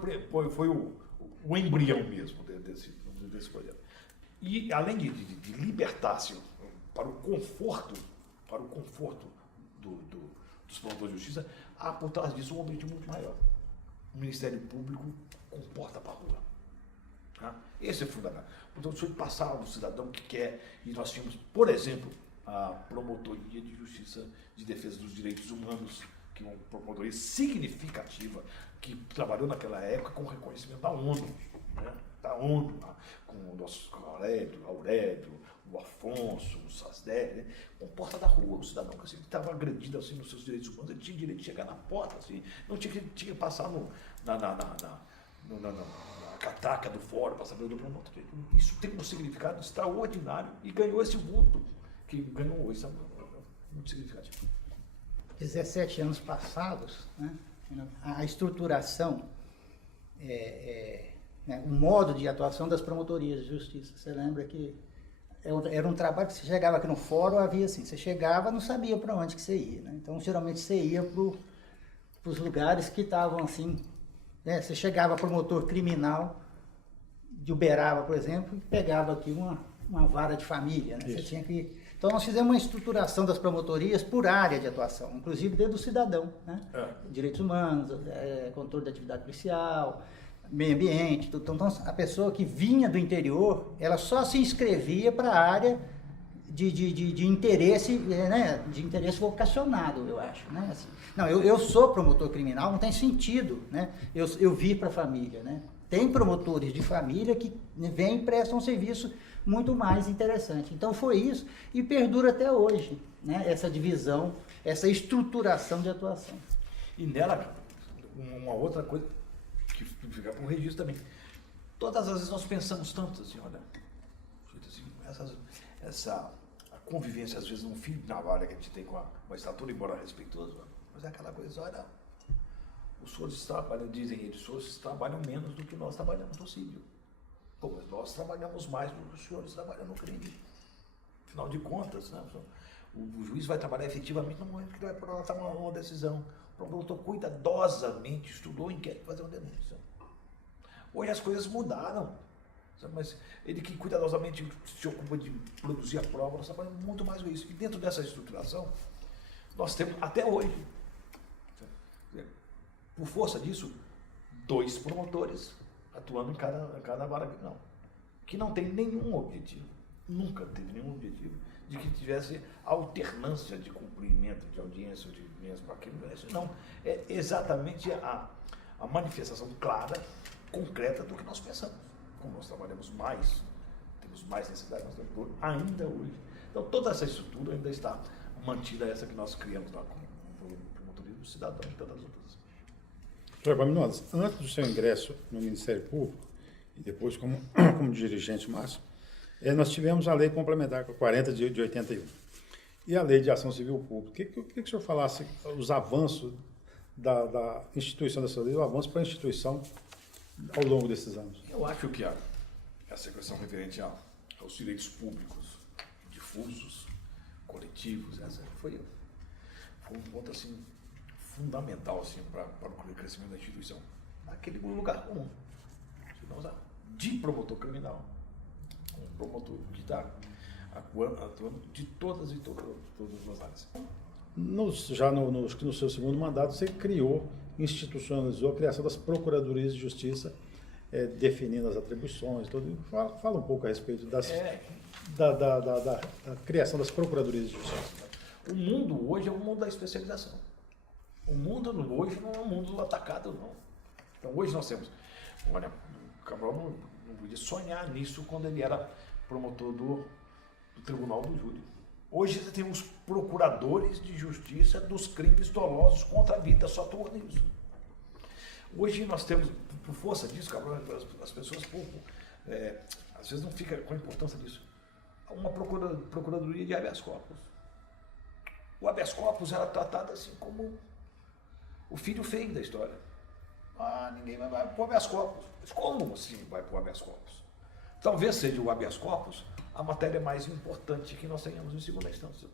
o embrião mesmo desse projeto. E além de libertar-se para o conforto dos promotores de justiça, há por trás disso um objetivo muito maior. O Ministério Público com porta para a rua. Tá? Esse é fundamental. Então, isso foi passar ao cidadão que quer, e nós tínhamos, por exemplo, a Promotoria de Justiça de Defesa dos Direitos Humanos, que é uma promotoria significativa, que trabalhou naquela época com reconhecimento da ONU, né? Da ONU, com o nosso Aurélio, o Afonso, o Sasdé, né? Com porta da rua, o cidadão que estava agredido assim, nos seus direitos humanos, ele tinha direito de chegar na porta, assim, não tinha que passar na cataca do fórum para saber do promotor. Isso tem um significado extraordinário e ganhou esse vulto que ganhou hoje, sabe? Muito significativo. 17 anos passados, né, a estruturação, né, o modo de atuação das promotorias de justiça. Você lembra que era um trabalho que você chegava aqui no fórum, havia assim, você chegava, não sabia para onde que você ia. Né? Então, geralmente, você ia para os lugares que estavam assim, né? Você chegava promotor criminal de Uberaba, por exemplo, e pegava aqui uma vara de família. Né? Você tinha que... Então, nós fizemos uma estruturação das promotorias por área de atuação, inclusive dentro do cidadão, né? Direitos humanos, controle da atividade policial, meio ambiente. Então, a pessoa que vinha do interior, ela só se inscrevia para a área de interesse, né? De interesse vocacionado, eu acho. Né? Assim, não, eu sou promotor criminal, não tem sentido, né? Eu vir para a família, né? Tem promotores de família que vêm e prestam um serviço muito mais interessante. Então foi isso e perdura até hoje, né? Essa divisão, essa estruturação de atuação. E nela, uma outra coisa que fica para o registro também. Todas as vezes nós pensamos tanto assim, olha, essa a convivência às vezes num fio de navalha que a gente tem com a estatura, embora respeitoso, mas é aquela coisa, olha, os senhores trabalham, dizem eles, os senhores trabalham menos do que nós trabalhamos no civil. Pô, mas nós trabalhamos mais do que os senhores trabalham no crime. Afinal de contas, né, o juiz vai trabalhar efetivamente no momento que ele vai pronotar uma decisão. O promotor cuidadosamente estudou o inquérito para fazer uma denúncia. Hoje as coisas mudaram, sabe? Mas ele que cuidadosamente se ocupa de produzir a prova, nós trabalhamos muito mais com isso. E dentro dessa estruturação, nós temos até hoje, por força disso, 2 promotores atuando em cada vara criminal, que não tem nenhum objetivo, nunca teve nenhum objetivo de que tivesse alternância de cumprimento de audiência, de audiência para aquilo, não. É exatamente a manifestação clara, concreta do que nós pensamos. Como nós trabalhamos mais, temos mais necessidade, nós temos ainda hoje. Então toda essa estrutura ainda está mantida, essa que nós criamos lá com o promotoria do cidadão e tantas outras. Antes do seu ingresso no Ministério Público, e depois como dirigente máximo, nós tivemos a lei complementar 40 de 81 e a lei de ação civil pública. Que o senhor falasse os avanços da instituição dessa lei, o avanço para a instituição ao longo desses anos? Eu acho que essa questão referente aos direitos públicos, difusos, coletivos, essa foi um ponto assim fundamental assim, para o crescimento da instituição, naquele lugar comum. De promotor criminal, um promotor que está atuando de todas as áreas. No seu segundo mandato, você institucionalizou a criação das Procuradorias de Justiça, definindo as atribuições, tudo. Fala um pouco a respeito da criação das Procuradorias de Justiça. O mundo hoje é um mundo da especialização. O mundo hoje não é um mundo atacado, não. Então hoje nós temos, olha, o Cabral não podia sonhar nisso quando ele era promotor do Tribunal do Júri. Hoje você tem os procuradores de justiça dos crimes dolosos contra a vida, só atuam nisso. Hoje nós temos, por força disso, Cabral, as pessoas às vezes não ficam com a importância disso. Uma procuradoria de habeas corpus. O habeas corpus era tratado assim como o filho feio da história. Ninguém vai para o habeas corpus. Mas como assim vai para o habeas corpus? Talvez seja o habeas corpus a matéria mais importante que nós tenhamos em segunda instância.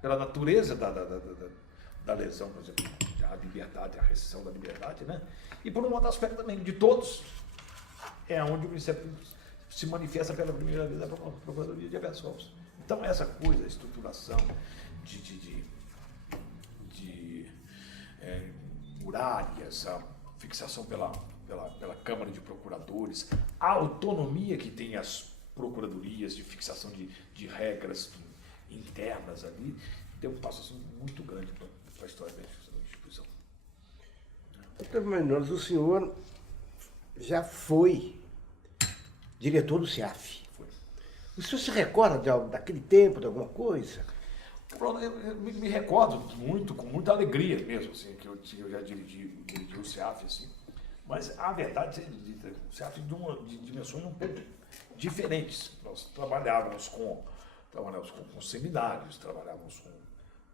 pela natureza da lesão, por exemplo, a liberdade, a restrição da liberdade, né? E por um outro aspecto também, de todos, é onde o Ministério Público se manifesta pela primeira vez a Procuradoria de Habeas Corpus. Então, essa coisa, a estruturação horárias, a fixação pela Câmara de Procuradores, a autonomia que tem as procuradorias de fixação de regras internas ali, deu um passo assim, muito grande para a história da instituição. Doutor Manolas, o senhor já foi diretor do CEAF. Foi. O senhor se recorda daquele tempo, de alguma coisa? Eu me recordo muito, com muita alegria mesmo, assim, que eu já dirigi o CEAF, assim, mas a verdade seja dita, o CEAF de dimensões um pouco diferentes. Nós trabalhávamos com seminários, trabalhávamos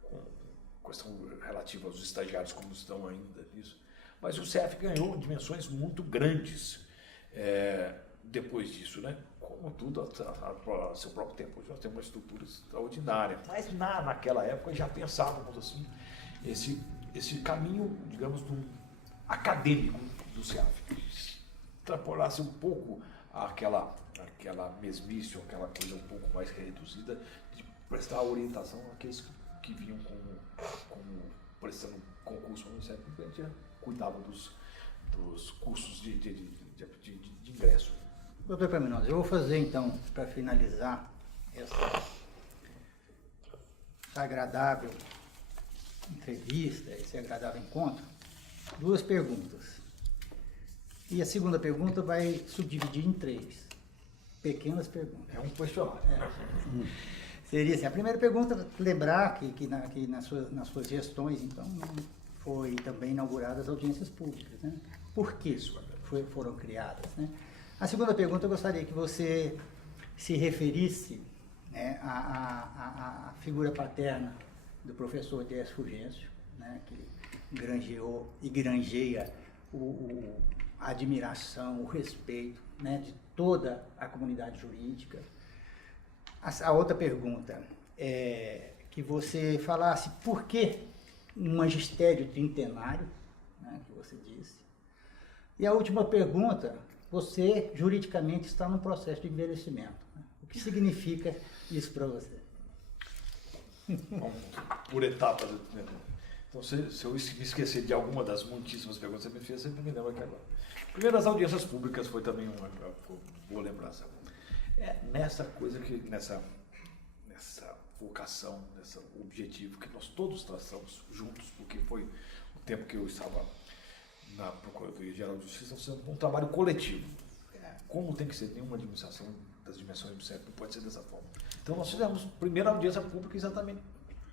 com questão relativa aos estagiários, como estão ainda nisso, mas o CEAF ganhou dimensões muito grandes depois disso, né? Como tudo a seu próprio tempo. Hoje nós temos uma estrutura extraordinária, mas naquela época já pensávamos assim, esse caminho, digamos, acadêmico do CEAF, extrapolasse um pouco aquela mesmice, aquela coisa um pouco mais reduzida, de prestar orientação àqueles que vinham como prestando concurso no Ministério Público. A gente já cuidava dos cursos de ingresso. Doutor Epaminondas, eu vou fazer então, para finalizar essa agradável entrevista, esse agradável encontro, duas perguntas. E a segunda pergunta vai subdividir em 3 pequenas perguntas. É um questionário. Seria assim, a primeira pergunta, lembrar que nas suas gestões, então, foi também inauguradas audiências públicas, né? Por que isso foram criadas, né? A segunda pergunta, eu gostaria que você se referisse, né, à figura paterna do professor D.S. Fulgêncio, né, que granjeou e granjeia a admiração, o respeito, né, de toda a comunidade jurídica. A outra pergunta é que você falasse por que um magistério trintenário, né, que você disse. E a última pergunta, você juridicamente está num processo de envelhecimento. Né? O que significa isso para você? Bom, por etapas. Então, se eu me esquecer de alguma das muitíssimas perguntas que você me fez, sempre me lembro aqui agora. Primeiro, as audiências públicas foi também uma boa lembrança. Nessa coisa nessa vocação, nesse objetivo que nós todos traçamos juntos, porque foi o tempo que eu estava na Procuradoria Geral de Justiça, um trabalho coletivo. Como tem que ser nenhuma administração das dimensões do século, não pode ser dessa forma. Então nós fizemos a primeira audiência pública exatamente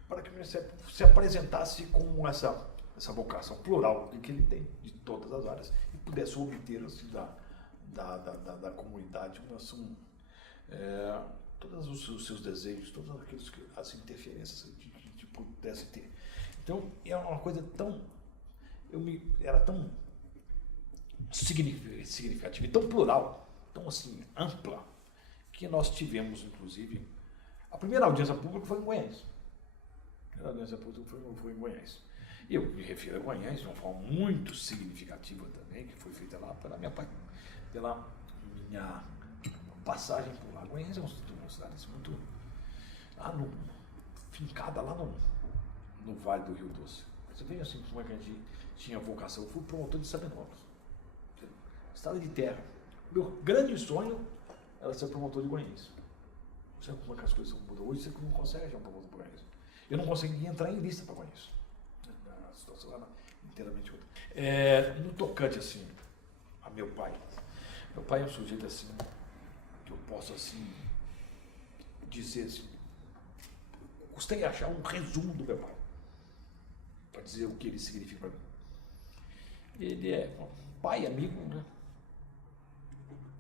para que o Ministério se apresentasse com essa vocação plural que ele tem de todas as áreas e pudesse obter assim, da comunidade todos os seus desejos, todas as interferências que a gente pudesse ter. Então é uma coisa era tão significativa e tão plural, tão assim ampla, que nós tivemos, inclusive, a primeira audiência pública foi em Goiás. A primeira audiência pública foi em Goiás. E eu me refiro a Goiás de uma forma muito significativa também, que foi feita lá pela minha passagem por lá. Goiás é uma cidade muito fincada lá no Vale do Rio Doce. Você vê assim como é que a gente tinha vocação. Eu fui promotor de Sabinópolis, estrada de terra. Meu grande sonho era ser promotor de Goiás. Não sei como é que as coisas mudam. Hoje você não consegue achar um promotor de Goiás. Eu não consegui entrar em lista para Goiás. A situação era inteiramente outra. No tocante assim, a meu pai é um sujeito assim, que eu posso assim dizer assim, gostei de achar um resumo do meu pai, para dizer o que ele significa para mim. Ele é um pai amigo, né?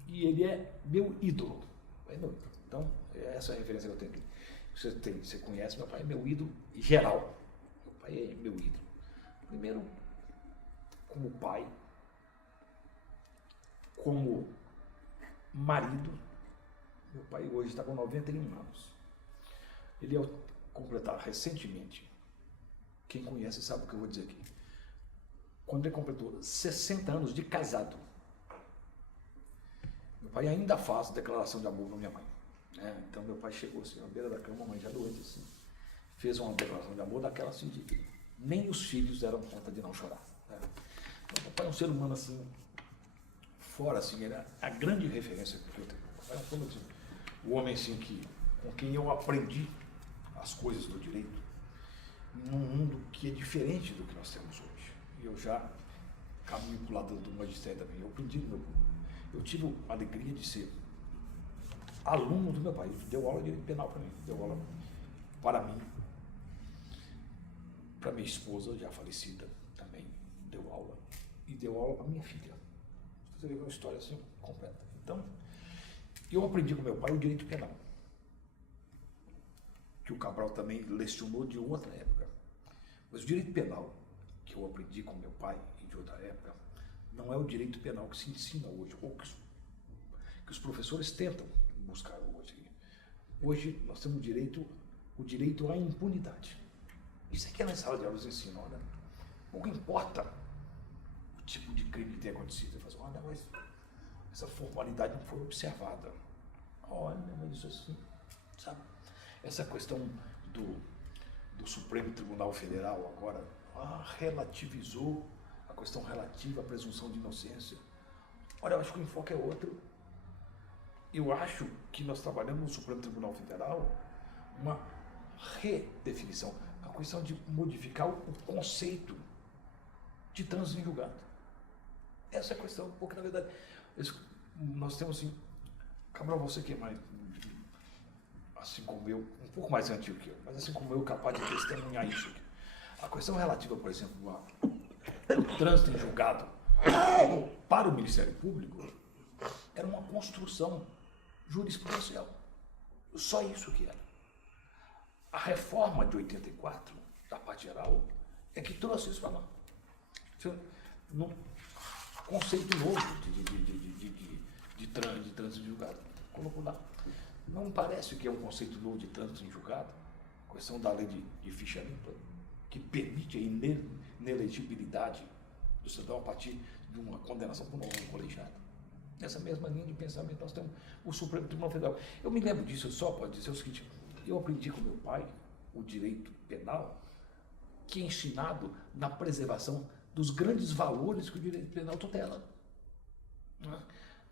E ele é meu ídolo. Então, essa é a referência que eu tenho aqui. Você conhece, meu pai é meu ídolo geral. Meu pai é meu ídolo. Primeiro, como pai, como marido. Meu pai hoje está com 91 anos. Ele é completar recentemente, quem conhece sabe o que eu vou dizer aqui, quando ele completou 60 anos de casado, meu pai ainda faz declaração de amor para minha mãe. Né? Então meu pai chegou assim, à beira da cama, a mãe já doente, assim, fez uma declaração de amor daquela assim, de nem os filhos deram conta de não chorar. Né? Então, meu pai é um ser humano assim, fora assim, ele é a grande referência que eu tenho. Meu pai é um assim, o homem assim, com quem eu aprendi as coisas do direito, num mundo que é diferente do que nós temos hoje. E eu já caminho para o lado do magistério também. Eu aprendi no meu. Eu tive a alegria de ser aluno do meu pai. Ele deu aula de direito penal para mim, deu aula para mim, para minha esposa, já falecida, também deu aula, e deu aula para minha filha. Você vê uma história assim completa. Então, eu aprendi com meu pai o direito penal, que o Cabral também lecionou de outra época. Mas o direito penal que eu aprendi com meu pai e de outra época não é o direito penal que se ensina hoje, ou que os professores tentam buscar hoje. Hoje nós temos o direito à impunidade. Isso é que na sala de aulas ensinam, olha, pouco importa o tipo de crime que tem acontecido. Ele fala, olha, mas essa formalidade não foi observada. Olha, mas isso assim, sabe? Essa questão do Supremo Tribunal Federal agora relativizou a questão relativa à presunção de inocência. Olha, eu acho que o enfoque é outro. Eu acho que nós trabalhamos no Supremo Tribunal Federal uma redefinição, a questão de modificar o conceito de trânsito em julgado. Essa é a questão, porque na verdade nós temos assim, Cabral, você que é mais, assim como eu, um pouco mais antigo que eu, mas assim como eu, capaz de testemunhar isso aqui. A questão relativa, por exemplo, ao trânsito em julgado para o Ministério Público era uma construção jurisprudencial. Só isso que era. A reforma de 84, da parte geral, é que trouxe isso para lá. Num conceito novo de trânsito em julgado. Colocou lá. Não parece que é um conceito novo de trânsito em julgado? A questão da lei de ficha limpa, que permite a inelegibilidade do cidadão a partir de uma condenação por não colegiado. Nessa mesma linha de pensamento, nós temos o Supremo Tribunal Federal. Eu me lembro disso, eu só posso dizer o seguinte, eu aprendi com meu pai o direito penal, que é ensinado na preservação dos grandes valores que o direito penal tutela. Né?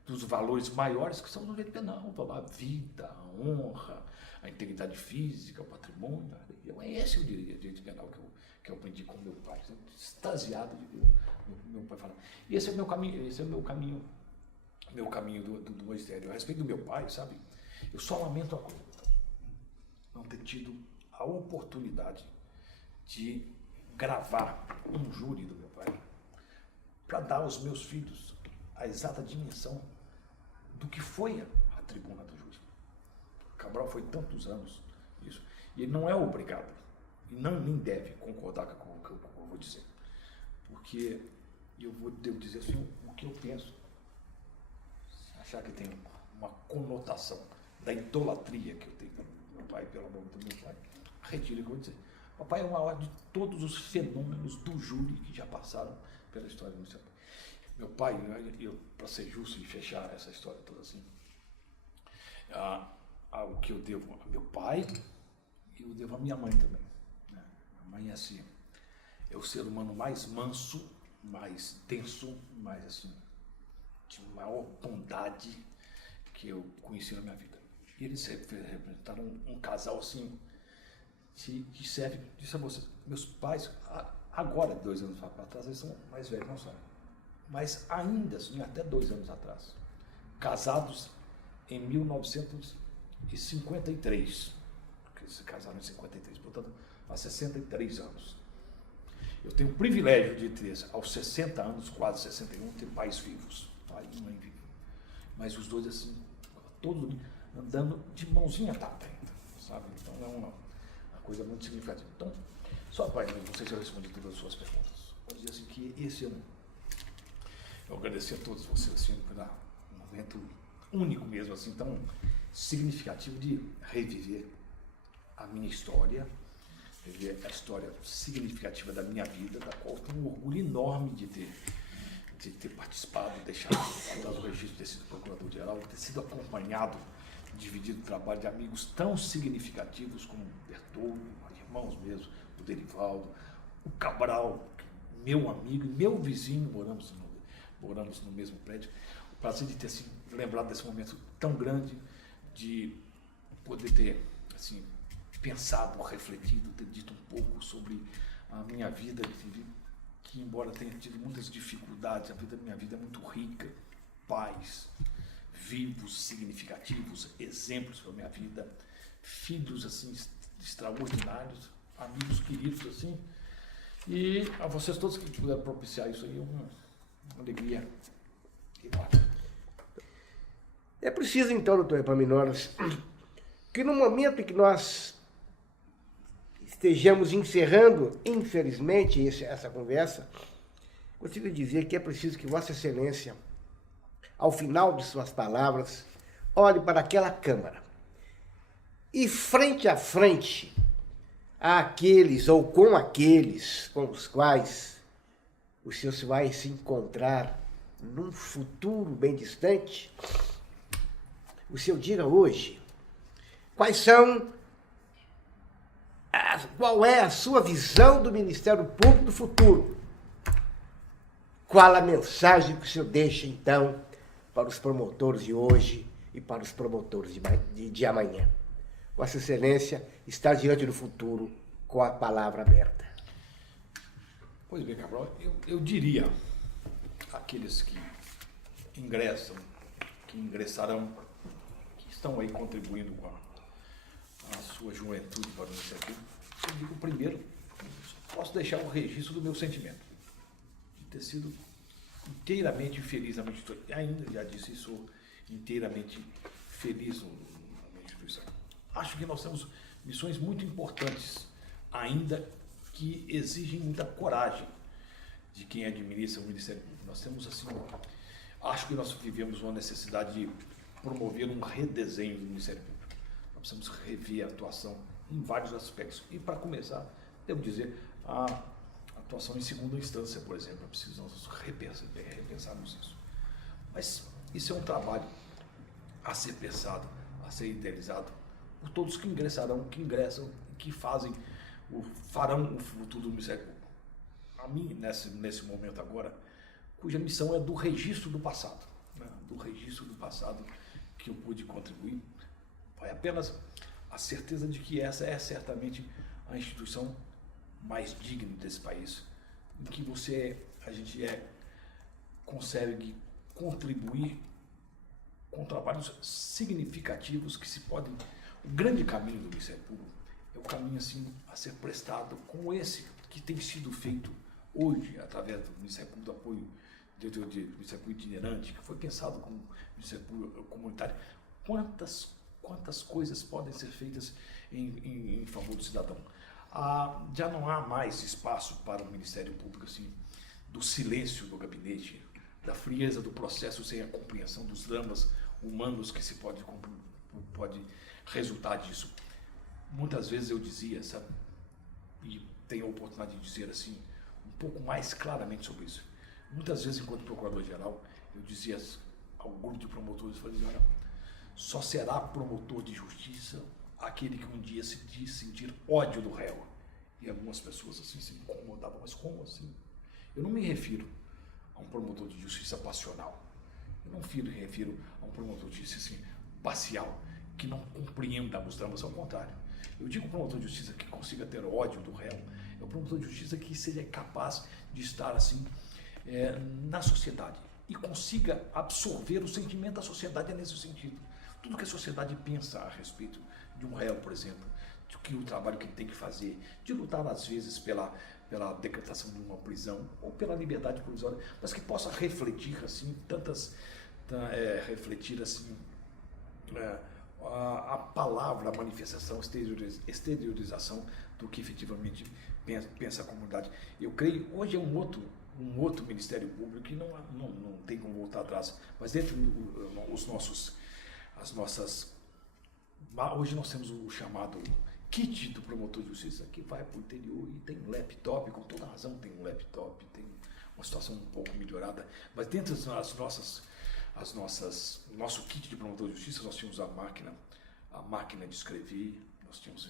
Dos valores maiores que são no direito penal, a vida, a honra, a integridade física, o patrimônio. É esse o direito penal que eu aprendi com meu pai, extasiado de ver meu pai falar. E esse é o meu caminho, do magistério. A respeito do meu pai, sabe, eu só lamento a coisa, não ter tido a oportunidade de gravar um júri do meu pai para dar aos meus filhos a exata dimensão do que foi a tribuna do júri. Cabral foi tantos anos isso, e ele não é obrigado, e nem deve concordar com o que eu vou dizer, porque devo dizer assim o que eu penso. Se achar que tem uma conotação da idolatria que eu tenho pelo meu pai, pelo amor do meu pai, retiro o que eu vou dizer. Papai é o maior de todos os fenômenos do júri que já passaram pela história do meu pai. Meu pai, para ser justo e fechar essa história toda assim, o que eu devo a meu pai, eu devo a minha mãe também. Né? A mãe é assim, é o ser humano mais manso, mais denso, mais assim, de maior bondade que eu conheci na minha vida. E eles representaram um casal assim, que serve, disse a vocês, meus pais, agora, 2 anos para trás, eles são mais velhos, não sabem. Mas ainda, assim, até 2 anos atrás, casados em 1953, porque eles se casaram em 53, portanto, há 63 anos. Eu tenho o privilégio de ter, aos 60 anos, quase 61, ter pais vivos, pai e mãe vivos. Mas os dois, assim, todos andando de mãozinha dada ainda, sabe? Então é uma coisa muito significativa. Então, só pai, não sei se eu respondi todas as suas perguntas. Pode dizer assim que esse ano, eu agradecer a todos vocês assim, por um momento único mesmo, assim, tão significativo de reviver a minha história, quer dizer, a história significativa da minha vida, da qual eu tenho um orgulho enorme de ter participado, deixado o registro de ter sido procurador-geral, ter sido acompanhado, dividido o trabalho de amigos tão significativos como o Bertoldo, irmãos mesmo, o Derivaldo, o Cabral, meu amigo e meu vizinho, moramos no mesmo prédio. O prazer de ter assim, lembrado desse momento tão grande, de poder ter assim, pensado, refletido, ter dito um pouco sobre a minha vida, que embora tenha tido muitas dificuldades, minha vida é muito rica, pais vivos, significativos, exemplos para a minha vida, filhos assim extraordinários, amigos queridos assim, e a vocês todos que puderam propiciar isso aí, uma alegria enorme. É preciso então, doutor Epaminondas, que no momento em que nós estejamos encerrando, infelizmente, essa conversa, gostaria de dizer que é preciso que Vossa Excelência, ao final de suas palavras, olhe para aquela Câmara e frente a frente àqueles ou com aqueles com os quais o senhor se vai se encontrar num futuro bem distante, o senhor diga hoje qual é a sua visão do Ministério Público do futuro? Qual a mensagem que o senhor deixa, então, para os promotores de hoje e para os promotores de amanhã? Vossa Excelência está diante do futuro com a palavra aberta. Pois bem, Cabral, eu diria àqueles que ingressam, que ingressarão, que estão aí contribuindo com a sua juventude para o Ministério Público, eu digo primeiro, posso deixar um registro do meu sentimento, de ter sido inteiramente feliz na minha instituição. E ainda, já disse, sou inteiramente feliz na minha instituição. Acho que nós temos missões muito importantes ainda, que exigem muita coragem de quem administra o Ministério Público. Nós temos, assim, acho que nós vivemos uma necessidade de promover um redesenho do Ministério Público. Nós precisamos rever a atuação em vários aspectos. E, para começar, devo dizer, a atuação em segunda instância, por exemplo, precisamos repensarmos isso. Mas isso é um trabalho a ser pensado, a ser idealizado por todos que ingressarão, que ingressam, que farão o futuro do Ministério Público. A mim, nesse momento agora, cuja missão é do registro do passado, né? Do registro do passado que eu pude contribuir, vai apenas a certeza de que essa é certamente a instituição mais digna desse país, em que a gente consegue contribuir com trabalhos significativos que se podem. O grande caminho do Ministério Público é o caminho assim a ser prestado como esse que tem sido feito hoje através do Ministério Público, do apoio do Ministério Público itinerante, que foi pensado como Ministério Público comunitário. Quantas coisas podem ser feitas em favor do cidadão? Já não há mais espaço para o Ministério Público assim, do silêncio do gabinete, da frieza do processo sem a compreensão dos dramas humanos que se pode resultar disso. Muitas vezes eu dizia, sabe, e tenho a oportunidade de dizer assim, um pouco mais claramente sobre isso. Muitas vezes, enquanto procurador-geral, eu dizia ao grupo de promotores, eu falei, olha, só será promotor de justiça aquele que um dia se diz sentir ódio do réu. E algumas pessoas assim se incomodavam, mas como assim? Eu não me refiro a um promotor de justiça passional. Eu não me refiro a um promotor de justiça assim, parcial, que não compreenda os dramas, ao contrário. Eu digo promotor de justiça que consiga ter ódio do réu, é o promotor de justiça que seja capaz de estar assim na sociedade e consiga absorver o sentimento da sociedade nesse sentido. Tudo que a sociedade pensa a respeito de um réu, por exemplo, de que o trabalho que ele tem que fazer, de lutar às vezes pela decretação de uma prisão ou pela liberdade provisória, mas que possa refletir assim a palavra, a manifestação, exteriorização do que efetivamente pensa a comunidade. Eu creio, hoje é um outro Ministério Público que não tem como voltar atrás, mas dentro hoje nós temos o chamado kit do promotor de justiça que vai para o interior e tem um laptop, com toda razão tem um laptop, tem uma situação um pouco melhorada, mas dentro das nosso kit de promotor de justiça nós tínhamos a máquina de escrever, nós tínhamos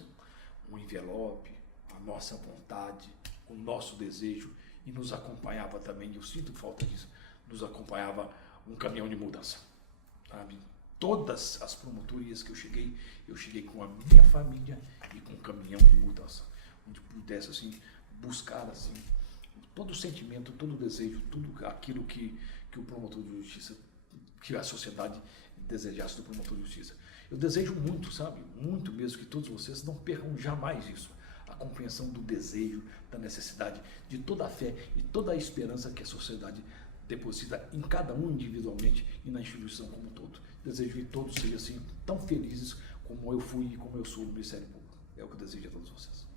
um envelope, a nossa vontade, o nosso desejo, e nos acompanhava também, eu sinto falta disso, nos acompanhava um caminhão de mudança, sabe? Todas as promotorias que eu cheguei com a minha família e com um caminhão de mudança, onde pudesse assim, buscar assim, todo o sentimento, todo o desejo, tudo aquilo que o promotor de justiça, que a sociedade desejasse do promotor de justiça. Eu desejo muito, sabe, muito mesmo, que todos vocês não percam jamais isso, a compreensão do desejo, da necessidade, de toda a fé e toda a esperança que a sociedade deposita em cada um individualmente e na instituição como um todo. Desejo que todos sejam assim tão felizes como eu fui e como eu sou no Ministério Público. É o que eu desejo a todos vocês.